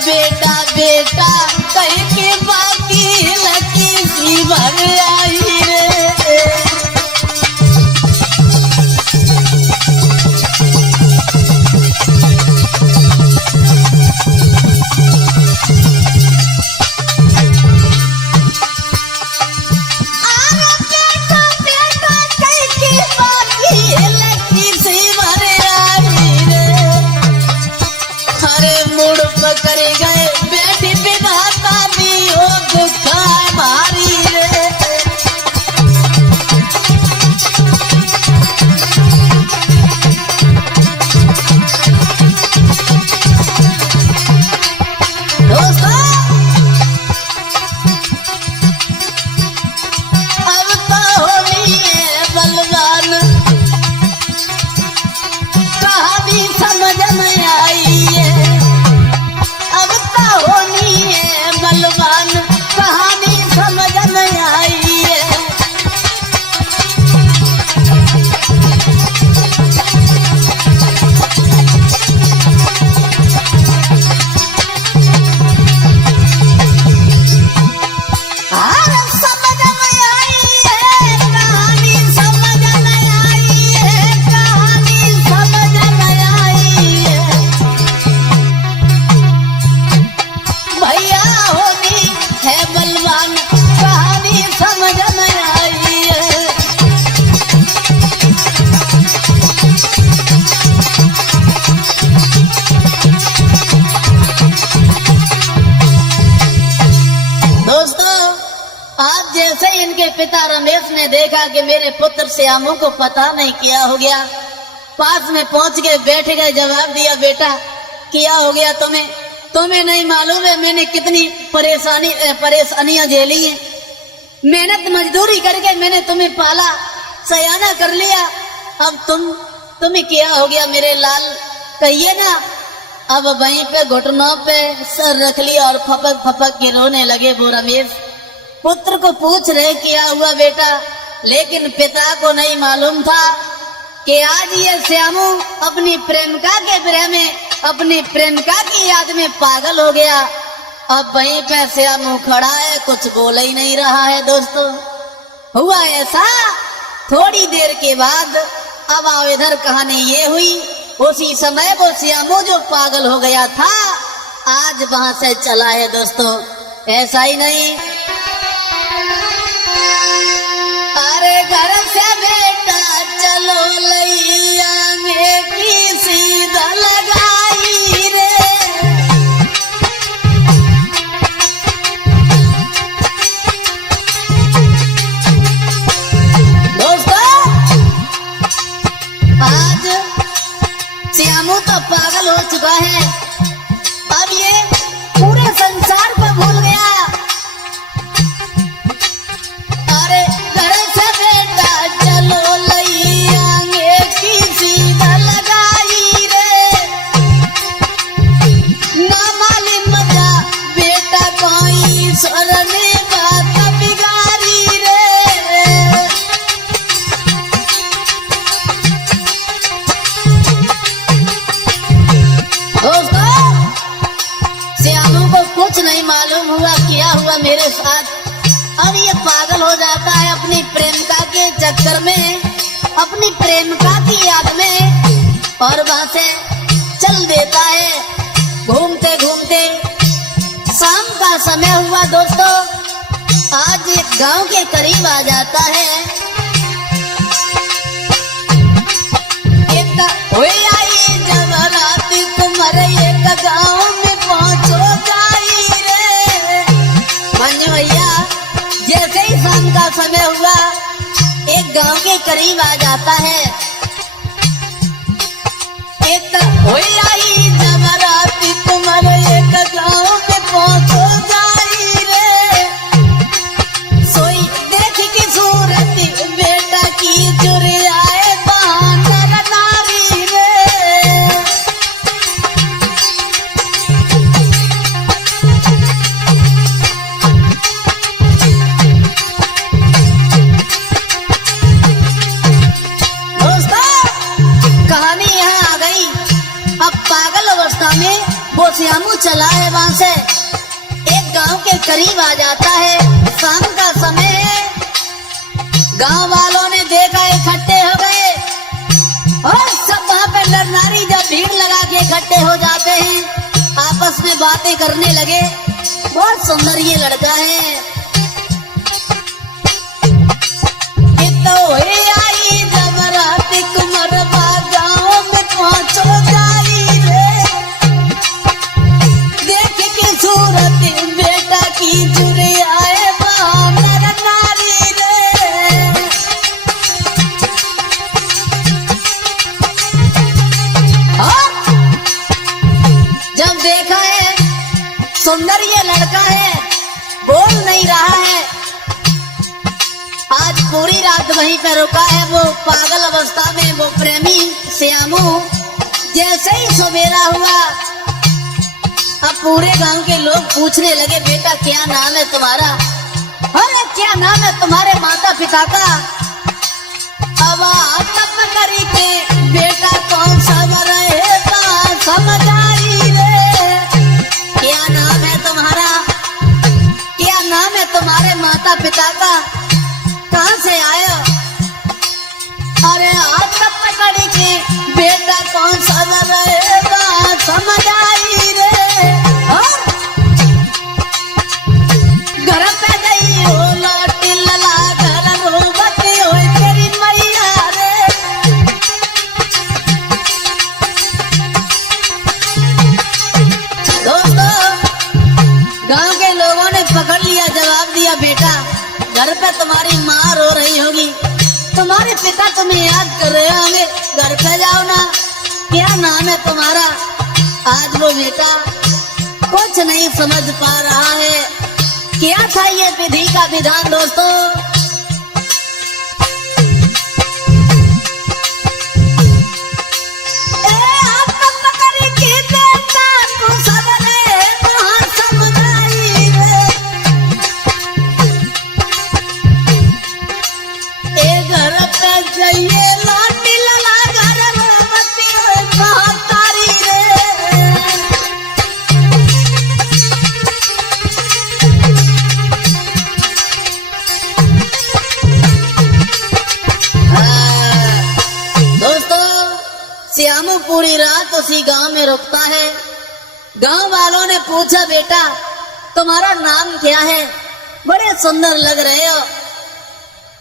बेटा बेटा कह के बाकी लकी सी भर आई रे। करे गए बेटी विधाता दी हो दुख भारी रे। दोस्तों अब तो होली है बलवान, कहानी समझ में आई है। होनी है बलवान, कहानी समझ में आई है। समझ में आई है कहानी, समझ में आई है कहानी, समझ में आई है। भैया होनी है बलवान, कहानी समझ में आई है। दोस्तों आज जैसे इनके पिता रमेश ने देखा कि मेरे पुत्र श्यामू को पता नहीं क्या हो गया, पास में पहुंच के बैठ गए, जवाब दिया बेटा क्या हो गया तुम्हें? तुम्हें नहीं मालूम है मैंने कितनी परेशानियां झेली हैं। मेहनत मजदूरी करके मैंने तुम्हें पाला, सयाना कर लिया, अब तुम्हें क्या हो गया मेरे लाल? कहिए ना। अब वहीं पे घुटनों पे सर रख लिया और फपक फपक के रोने लगे वो रमेश। पुत्र को पूछ रहे क्या हुआ बेटा, लेकिन पिता को नहीं मालूम था कि आज ये श्यामू अपनी प्रेमिका के विरह में, अपनी प्रेमिका की याद में पागल हो गया। अब वहीं पे श्यामू खड़ा है, कुछ बोल ही नहीं रहा है। दोस्तों हुआ ऐसा, थोड़ी देर के बाद अब आओ इधर कहानी ये हुई, उसी समय वो श्यामू जो पागल हो गया था आज वहां से चला है। दोस्तों ऐसा ही नहीं, अरे घर से बेटा चलो लैया की सीधा लगाई रे। दोस्तों आज श्यामू तो पागल हो चुका है, अब ये पूरे संसार को भूल गया। अरे घर से बेटा चलो लैया की सीधा लगाई रे। ना मालूम मजा बेटा कोई स्वर ने बात बिगाड़ी रे। दोस्तों श्यामू को कुछ नहीं मालूम हुआ क्या हुआ मेरे साथ। अब ये पागल हो जाता है अपनी प्रेमिका के चक्कर में, अपनी प्रेमिका की याद में, और वहां से चल देता है। घूमते घूमते समय हुआ दोस्तों, आज एक गांव के करीब आ जाता है। एक आई जब रात कुमर एक गांव में पहुंचो जाई रे। मंजू भैया, जैसे ही शाम का समय हुआ, एक गांव के करीब आ जाता है। एक आई जब रात कुमर एक गांव में पहुंचो जाई रे। सोई देख की सूरत बेटा की जुर आए बहादुर नारी रे। दोस्तों, कहानी यहाँ आ गई। अब पागल अवस्था में वो श्यामू चला है वहां से, एक गांव के करीब आ जाता है। शाम का समय है, गांव वालों ने देखा, इकट्ठे हो गए और सब वहां पे नर नारी जब भीड़ लगा के इकट्ठे हो जाते हैं, आपस में बातें करने लगे। बहुत सुंदर ये लड़का है। आई जब रात कुमरबा गांव में पहुंचो जाई रे। देख के सूरत बेटा की जुरे आए बहादुर नारी रे। जब देखा है सुंदर ये लड़का है, बोल नहीं रहा है, आज पूरी रात वहीं पे रुका है वो पागल अवस्था में, वो प्रेमी श्यामू। जैसे ही सवेरा हुआ, अब पूरे गांव के लोग पूछने लगे, बेटा क्या नाम है तुम्हारा? अरे क्या नाम है तुम्हारे माता पिता का? अब तब करी के बेटा कौन सा रहेगा समझ आई रे। क्या नाम है तुम्हारा? क्या नाम है तुम्हारे माता पिता का? कहाँ से आयो? अरे आज तब पकड़ी के बेटा कौन सा रहेगा समझ आई रे। घर पे गई हो लौट लला घर रोबती हो तेरी मैया रे। दोस्तों, गांव के लोगों ने पकड़ लिया, जवाब दिया, बेटा घर पे तुम्हारी माँ रो रही होगी, तुम्हारे पिता तुम्हें याद कर रहे होंगे, घर पे जाओ ना। क्या नाम है तुम्हारा? आज वो बेटा कुछ नहीं समझ पा रहा है। क्या था ये विधि का विधान दोस्तों? श्यामू पूरी रात उसी गांव में रुकता है। गांव वालों ने पूछा, बेटा तुम्हारा नाम क्या है? बड़े सुंदर लग रहे हो,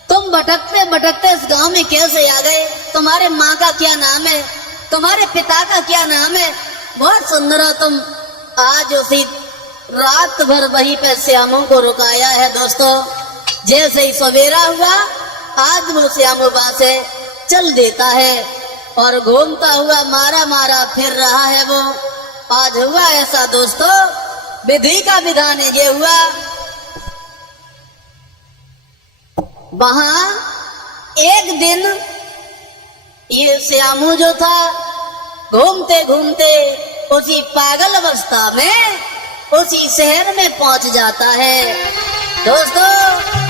तुम भटकते भटकते इस गांव में कैसे आ गए? तुम्हारे माँ का क्या नाम है? तुम्हारे पिता का क्या नाम है? बहुत सुंदर हो तुम। आज उसी रात भर वहीं पे श्यामू को रुकाया है दोस्तों। जैसे ही सवेरा हुआ, आज वो श्यामू वहां से चल देता है और घूमता हुआ मारा मारा फिर रहा है वो। आज हुआ ऐसा दोस्तों, विधि का विधान ये हुआ। वहां एक दिन ये श्यामू जो था, घूमते घूमते उसी पागल अवस्था में उसी शहर में पहुंच जाता है दोस्तों।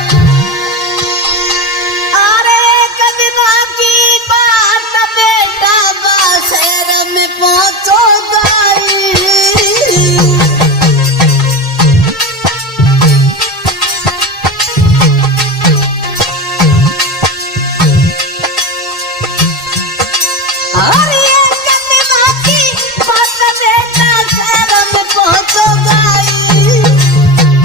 की बात बेटा शहर में पहुंचो गई।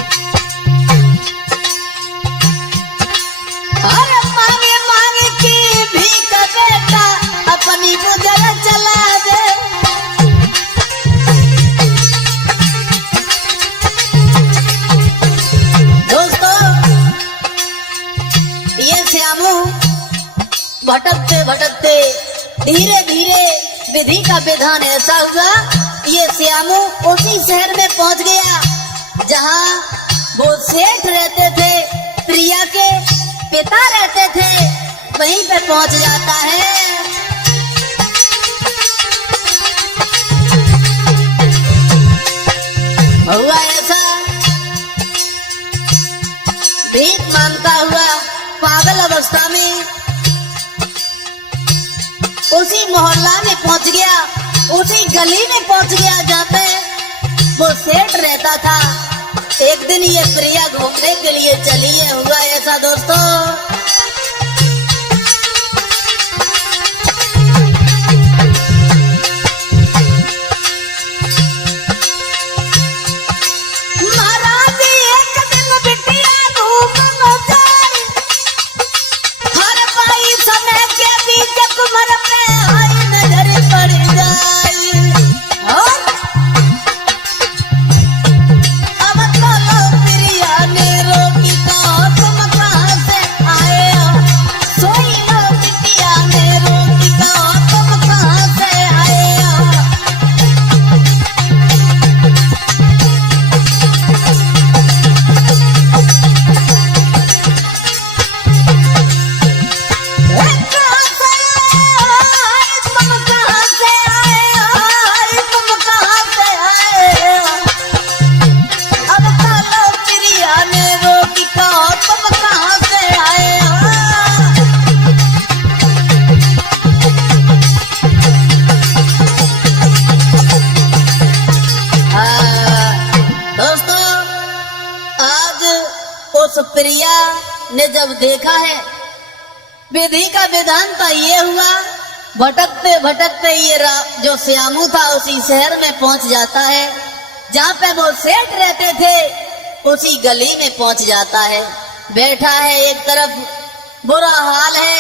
भटकते भटकते धीरे धीरे विधि का विधान ऐसा हुआ, ये श्यामू उसी शहर में पहुंच गया जहां वो सेठ रहते थे, प्रिया के पिता रहते थे, वहीं पे पहुंच जाता है। हुआ ऐसा, भीख मांगता हुआ पागल अवस्था में उसी मोहल्ला में पहुंच गया, उसी गली में पहुंच गया जहाँ पे वो सेठ रहता था। एक दिन ये प्रिया घूमने के लिए चली है। हुआ ऐसा दोस्तों, प्रिया ने जब देखा है विधि का विधान तो ये हुआ, भटकते भटकते ये जो श्यामू था उसी शहर में पहुंच जाता है जहाँ पे वो सेठ रहते थे, उसी गली में पहुंच जाता है। बैठा है, एक तरफ बुरा हाल है,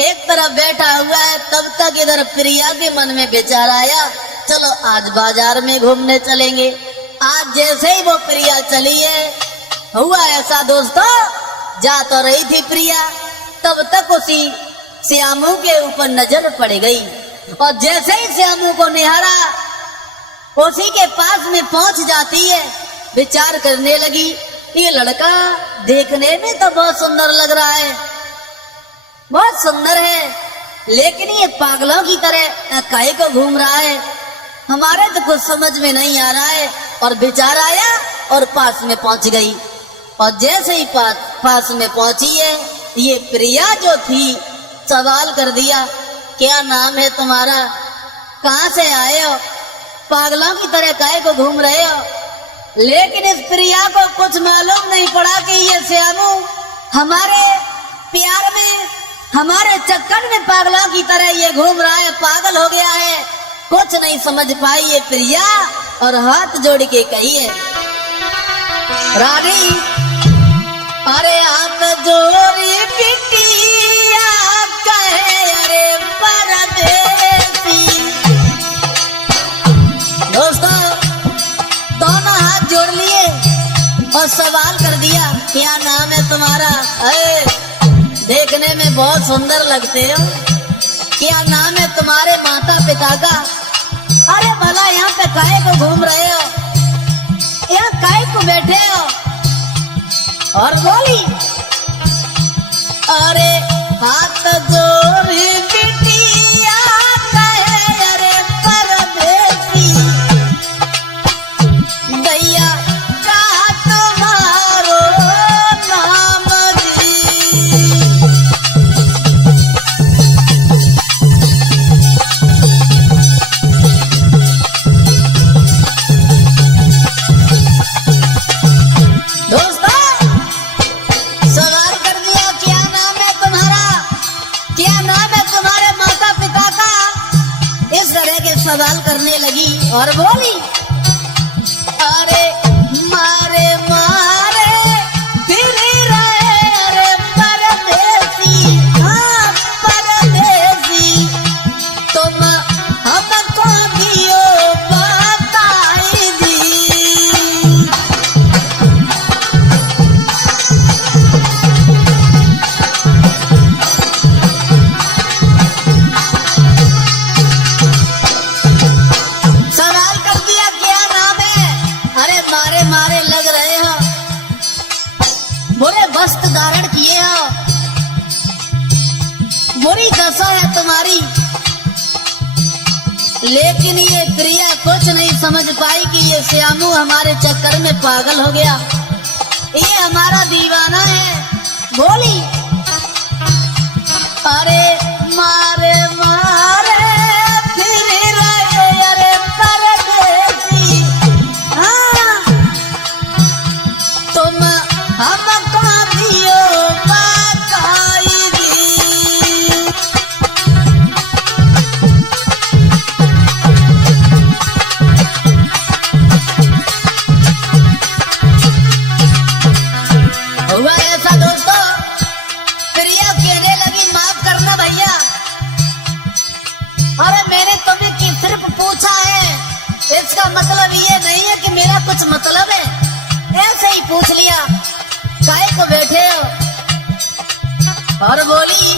एक तरफ बैठा हुआ है। तब तक इधर प्रिया के मन में विचार आया, चलो आज बाजार में घूमने चलेंगे। आज जैसे ही वो प्रिया चली है, हुआ ऐसा दोस्तों, जा तो रही थी प्रिया, तब तक उसी श्यामू के ऊपर नजर पड़ गई और जैसे ही श्यामू को निहारा, उसी के पास में पहुंच जाती है। विचार करने लगी, ये लड़का देखने में तो बहुत सुंदर लग रहा है, बहुत सुंदर है, लेकिन ये पागलों की तरह काहे को घूम रहा है, हमारे तो कुछ समझ में नहीं आ रहा है। और विचार आया और पास में पहुंच गई। और जैसे ही पास में पहुंची है, ये प्रिया जो थी सवाल कर दिया, क्या नाम है तुम्हारा, कहाँ से आए हो, पागलों की तरह काहे को घूम रहे हो। लेकिन इस प्रिया को कुछ मालूम नहीं पड़ा कि ये श्यामू हमारे प्यार में, हमारे चक्कर में पागलों की तरह ये घूम रहा है, पागल हो गया है। कुछ नहीं समझ पाई ये प्रिया और हाथ जोड़ के कही है, रानी अरे हाथ जोड़ी बिटिया कहे अरे परदेसी। दोस्तों दोनों हाथ जोड़ लिए और सवाल कर दिया, क्या नाम है तुम्हारा, देखने में बहुत सुंदर लगते हो, क्या नाम है तुम्हारे माता पिता का, अरे भला यहाँ पे काहे को घूम रहे हो, यहाँ काहे को बैठे हो। और बोली, अरे हाथ जोड़ी बिटिया कहे अरे परदेसी, दैया का तुम्हारो नाम जी। सवाल करने लगी और बोली, अरे मारे मारे फिर रहे अरे परदेसी, हाँ परदेसी, तुम हमको दियो बताई दी। धारण किए हो, बुरी दशा है तुम्हारी। लेकिन ये प्रिया कुछ नहीं समझ पाई कि ये श्यामू हमारे चक्कर में पागल हो गया, ये हमारा दीवाना है। बोली, अरे मारे मारे फिर रहे अरे परदेसी, हाँ तुम हमको दियो बाकायदी। हुआ ऐसा दोस्तों, प्रिया कहने लगी माफ करना भैया, अरे मैंने तुम्हें कि सिर्फ पूछा है, इसका मतलब ये नहीं है कि मेरा कुछ मतलब है, ऐसे ही पूछ लिया, काहे को बैठे हो। और बोली,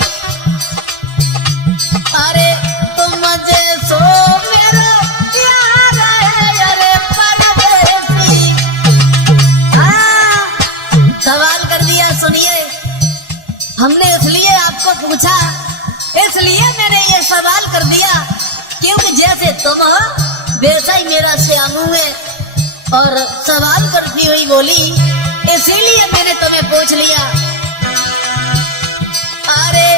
अरे तुम जैसो मेरा प्यार है अरे परदेसी। हाँ, सवाल कर दिया। सुनिए, हमने इसलिए आपको पूछा, इसलिए मैंने ये सवाल कर दिया क्योंकि जैसे तुम हो वैसा ही मेरा श्यामू है। और सवाल करती हुई बोली, इसीलिए मैंने तुम्हें पूछ लिया, अरे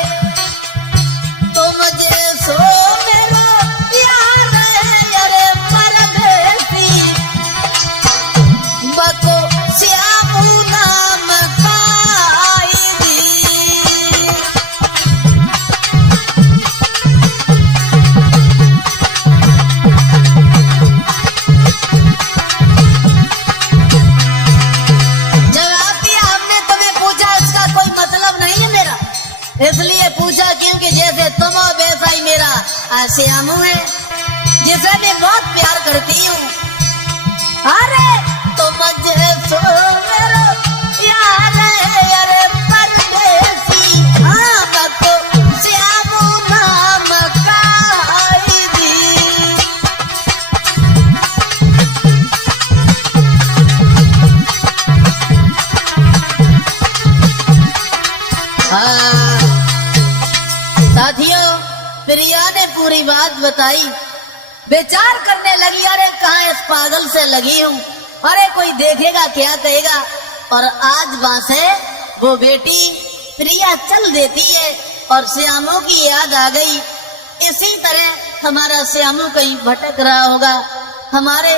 तुम जैसो मेरा प्यार है अरे परदेसी, बको श्यामू नाम कायदी। इसलिए पूछा क्योंकि जैसे तुम हो वैसा ही मेरा श्यामू है, जिसे मैं बहुत प्यार करती हूँ। अरे तुम जैसो मेरा प्यार है अरे परदेसी, हाँ बको श्यामू नाम कायदी। साथियों, प्रिया ने पूरी बात बताई, विचार करने लगी, अरे कहाँ इस पागल से लगी हूँ, अरे कोई देखेगा क्या कहेगा। और आज वहां से वो बेटी प्रिया चल देती है और श्यामू की याद आ गई। इसी तरह हमारा श्यामू कहीं भटक रहा होगा, हमारे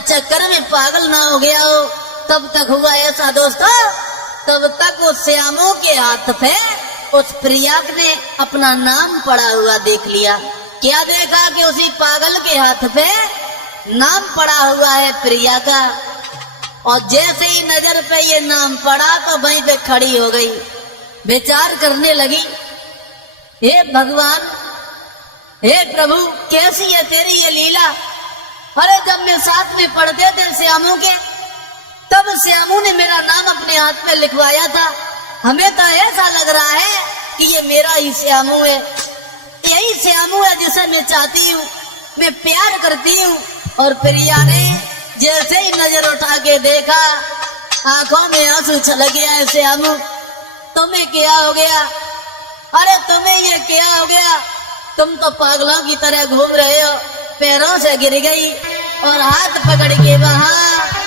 चक्कर में पागल ना हो गया हो। तब तक हुआ ऐसा दोस्तों, तब तक उस श्यामू के हाथ पे उस प्रिया ने अपना नाम पड़ा हुआ देख लिया। क्या देखा कि उसी पागल के हाथ पे नाम पड़ा हुआ है प्रिया का। और जैसे ही नजर पे ये नाम पड़ा तो वहीं पे खड़ी हो गई, विचार करने लगी, हे भगवान, हे प्रभु, कैसी है तेरी ये लीला। अरे जब मैं साथ में पढ़ते थे श्यामू के, तब श्यामू ने मेरा नाम अपने हाथ में लिखवाया था। हमें तो ऐसा लग रहा है कि ये मेरा ही श्यामू है, यही श्यामू है जिसे मैं चाहती हूँ, मैं प्यार करती हूँ। और प्रिया ने जैसे ही नजर उठा के देखा, आंखों में आंसू छलक गया है। श्यामू, तुम्हें क्या हो गया? अरे तुम्हें ये क्या हो गया? तुम तो पागलों की तरह घूम रहे हो। पैरों से गिर गई और हाथ पकड़ के वहां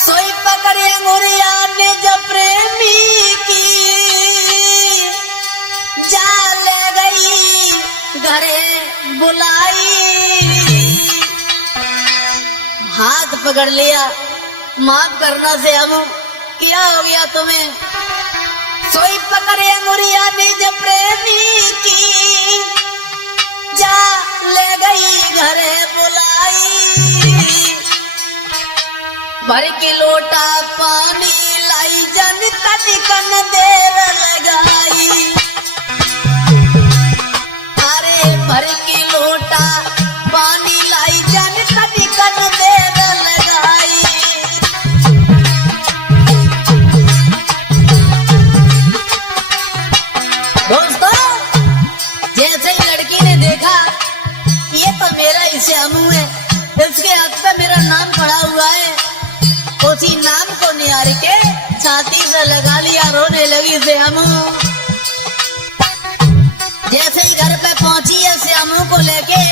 सोई पकड़े अंगुरिया ने जब प्रेमी की, जा ले गई घरे बुलाई। हाथ पकड़ लिया, माफ करना श्यामू, क्या हो गया तुम्हें? सोई पकड़े अंगुरिया ने जब प्रेमी की, जा ले गई घरे बुलाई। भर के लोटा पानी लाई, जन तनिकन देर लगाई। अरे भर के लोटा पानी लाई, जन तनिकन देर लगाई। दोस्तों, जैसे ही लड़की ने देखा ये तो मेरा ही श्यामू है, इसके हाथ पे मेरा नाम पड़ा हुआ है, उसी नाम को निहार के साथ छाती से लगा लिया, रोने लगी श्यामू। जैसे ही घर पे पहुंची है श्यामू को लेके,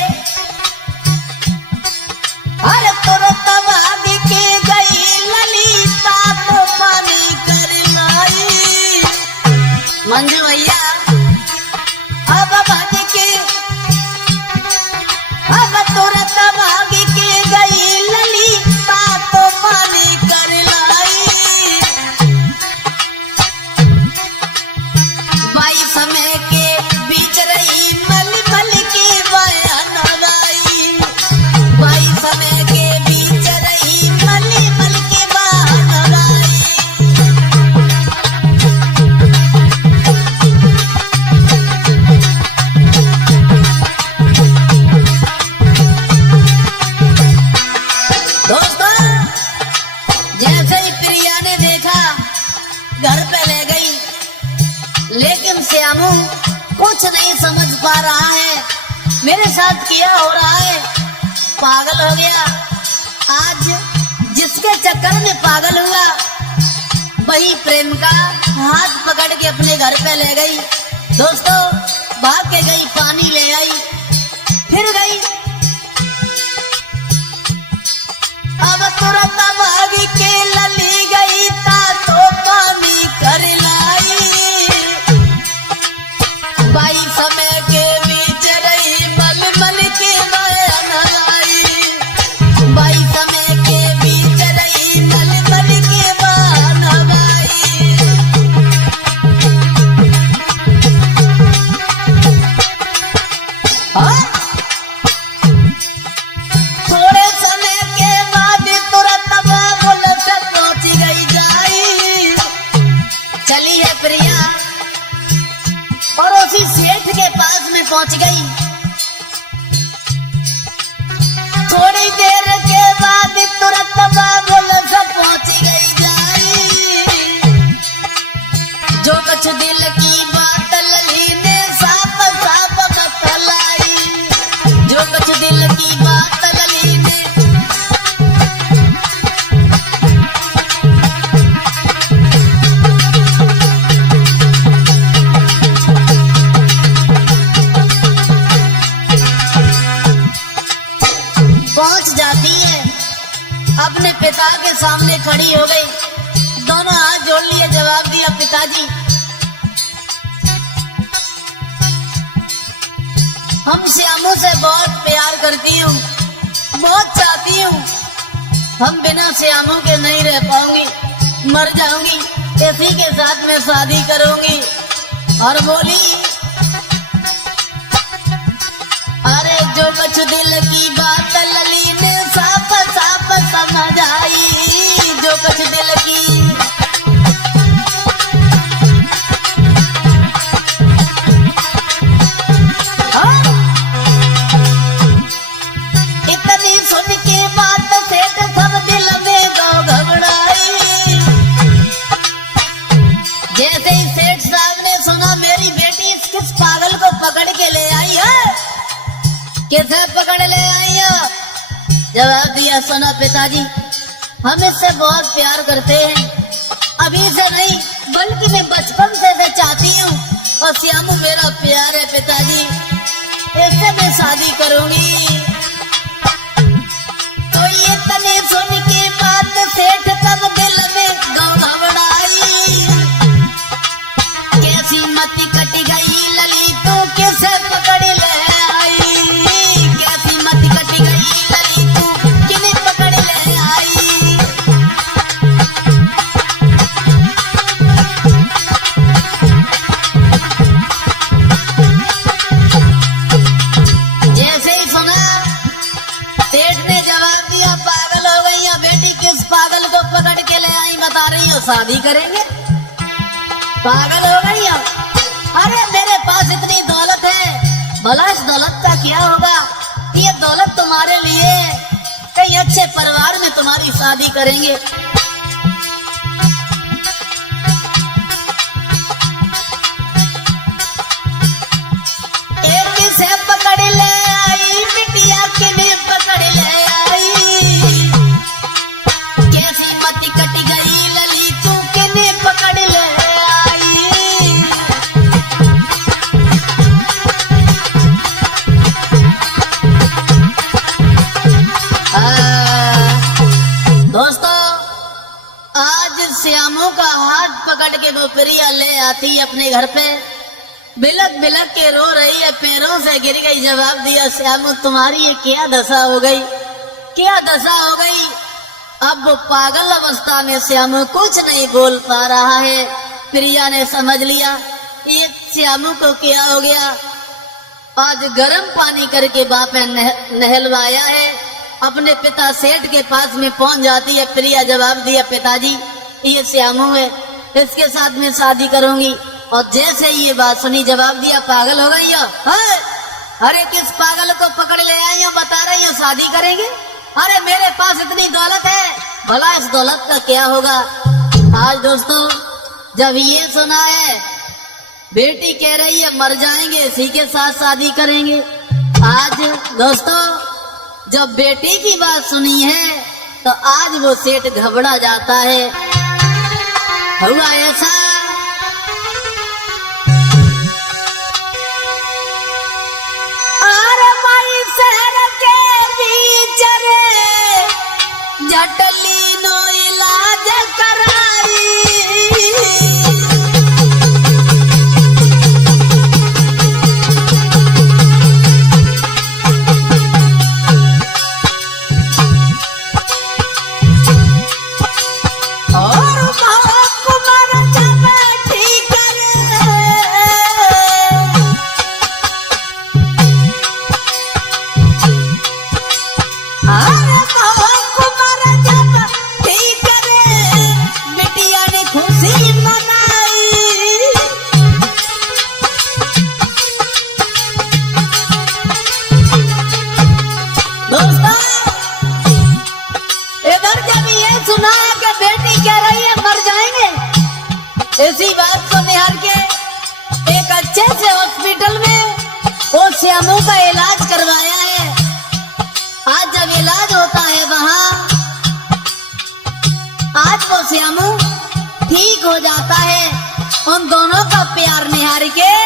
अरे तुरंत भाग के गई ललिता तो पानी कर लाई। मंजू भैया अब भाग के, अब तुरंत भाग के गई ललिता तो पानी कर लाई। बाई समय के बीच रही मल मल के बयान आई। बाई समय के बीच रही मल मल के बयान आई। दोस्तों, जैसे ही प्रिया ने देखा घर पे ले गई, लेकिन श्यामू कुछ नहीं समझ पा रहा है मेरे साथ क्या हो रहा है। पागल हो गया। आज जिसके चक्कर में पागल हुआ वही प्रेम का हाथ पकड़ के अपने घर पे ले गई। दोस्तों, भाग के गई, पानी ले आई, फिर गई। अब तुरंत भाग के लली गई ता तो पानी कर लाई। बाई समय के बीच रही मल मल के बयान आई। बाई समय के बीच रही मल मल के बयान आई। थोड़े समय के बाद तुरंत बाबुल से पहुंच गई जाई। चली है प्रिया, पड़ोसी सेठ के पास में पहुंच गई। थोड़ी देर के बाद तुरंत बाबुल से पहुंच गई जाई। जो कुछ दिल की बात लली ने साफ साफ बतलाई। जो कुछ दिल की बात लली ने पहुंच जाती है, अपने पिता के सामने खड़ी हो गई, दोनों हाथ जोड़ लिए, जवाब दिया, पिताजी हम श्यामू से बहुत प्यार करती हूँ, बहुत चाहती हूँ। हम बिना श्यामू के नहीं रह पाऊंगी, मर जाऊंगी, इसी के साथ में शादी करूंगी। और बोली, अरे जो कुछ दिल की बात लली ने साफ साफ समझ आई। जो कुछ दिल की, हाँ? इतनी सुन के बात सेठ सब दिल में घबराई। जैसे ही सेठ साहब ने सुना मेरी बेटी किस पागल को पकड़ के ले आई है, किसे पकड़ ले आई हो? जवाब दिया, सुना पिताजी, हम इससे बहुत प्यार करते हैं, अभी से नहीं बल्कि मैं बचपन से चाहती हूँ, और श्यामू मेरा प्यार है पिताजी, इससे मैं शादी करूंगी। तो ये तने सुन के बात सेठ तब दिल में घबराई। कैसी मति कट गई लली तू किसे पकड़ ले आई। कैसी मति कट गई लली तू किन्हें पकड़ ले आई। जैसे ही सुना, सेठ ने जवाब दिया, पागल हो गई या बेटी, किस पागल को पकड़ के ले आई बता रही हो, शादी करेंगे? पागल हो गई हो? अरे मेरे पास इतनी दौलत है, भला इस दौलत का क्या होगा? ये दौलत तुम्हारे लिए, कहीं अच्छे परिवार में तुम्हारी शादी करेंगे। एक से पकड़ ले आई बिटिया, किन्हें पकड़ ले आई। कैसी मति कट गई लली तू किन्हें वो प्रिया ले आती है अपने घर पे, बिलक बिलक के रो रही है, पैरों से गिर गई। जवाब दिया, श्यामू तुम्हारी ये क्या दशा हो गई, क्या दशा हो गई। अब वो पागल अवस्था में श्यामू कुछ नहीं बोल पा रहा है। प्रिया ने समझ लिया ये श्यामू को क्या हो गया। आज गर्म पानी करके बाप ने नहलवाया है। अपने पिता सेठ के पास में पहुंच जाती है प्रिया। जवाब दिया, पिताजी ये श्यामू है, इसके साथ में शादी करूंगी। और जैसे ये बात सुनी, जवाब दिया, पागल हो गई हो? अरे किस पागल को पकड़ ले आई हो, बता रही हो शादी करेंगे? अरे मेरे पास इतनी दौलत है, भला इस दौलत का क्या होगा। आज दोस्तों जब ये सुना है, बेटी कह रही है मर जाएंगे, इसी के साथ शादी करेंगे। आज दोस्तों जब बेटी की बात सुनी है तो आज वो सेठ घबरा जाता है। हुआ ऐसा, अरे माई शहर के बीच रे जटली नो इलाज कराई। इसी बात को निहार के एक अच्छे से हॉस्पिटल में वो श्यामू का इलाज करवाया है। आज जब इलाज होता है वहाँ, आज वो श्यामू ठीक हो जाता है। उन दोनों का प्यार निहार के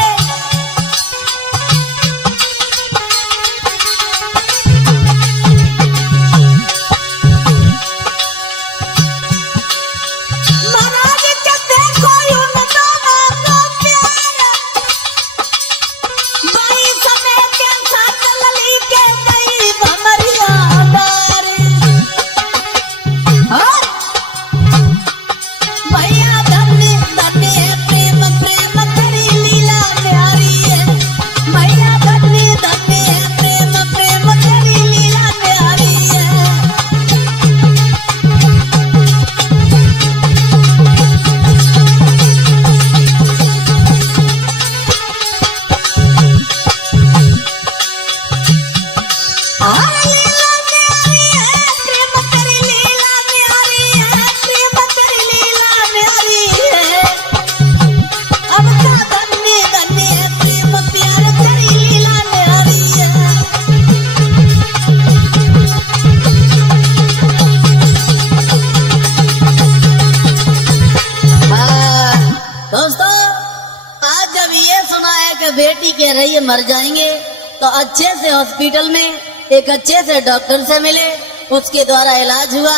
बेटी कह रही है मर जाएंगे, तो अच्छे से हॉस्पिटल में एक अच्छे से डॉक्टर से मिले, उसके द्वारा इलाज हुआ।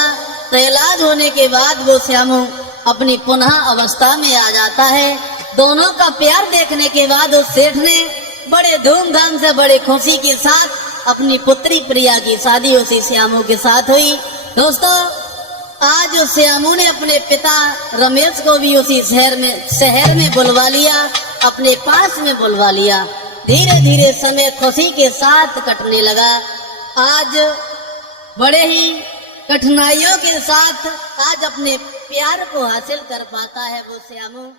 तो इलाज होने के बाद वो श्यामू अपनी पुनः अवस्था में आ जाता है। दोनों का प्यार देखने के बाद उस सेठ ने बड़े धूमधाम से, बड़े खुशी के साथ अपनी पुत्री प्रिया की शादी उसी श्यामू के साथ हुई। दोस्तों आज उस श्यामू ने अपने पिता रमेश को भी उसी शहर में बुलवा लिया, अपने पास में बुलवा लिया। धीरे धीरे समय खुशी के साथ कटने लगा। आज बड़े ही कठिनाइयों के साथ आज अपने प्यार को हासिल कर पाता है वो श्यामू।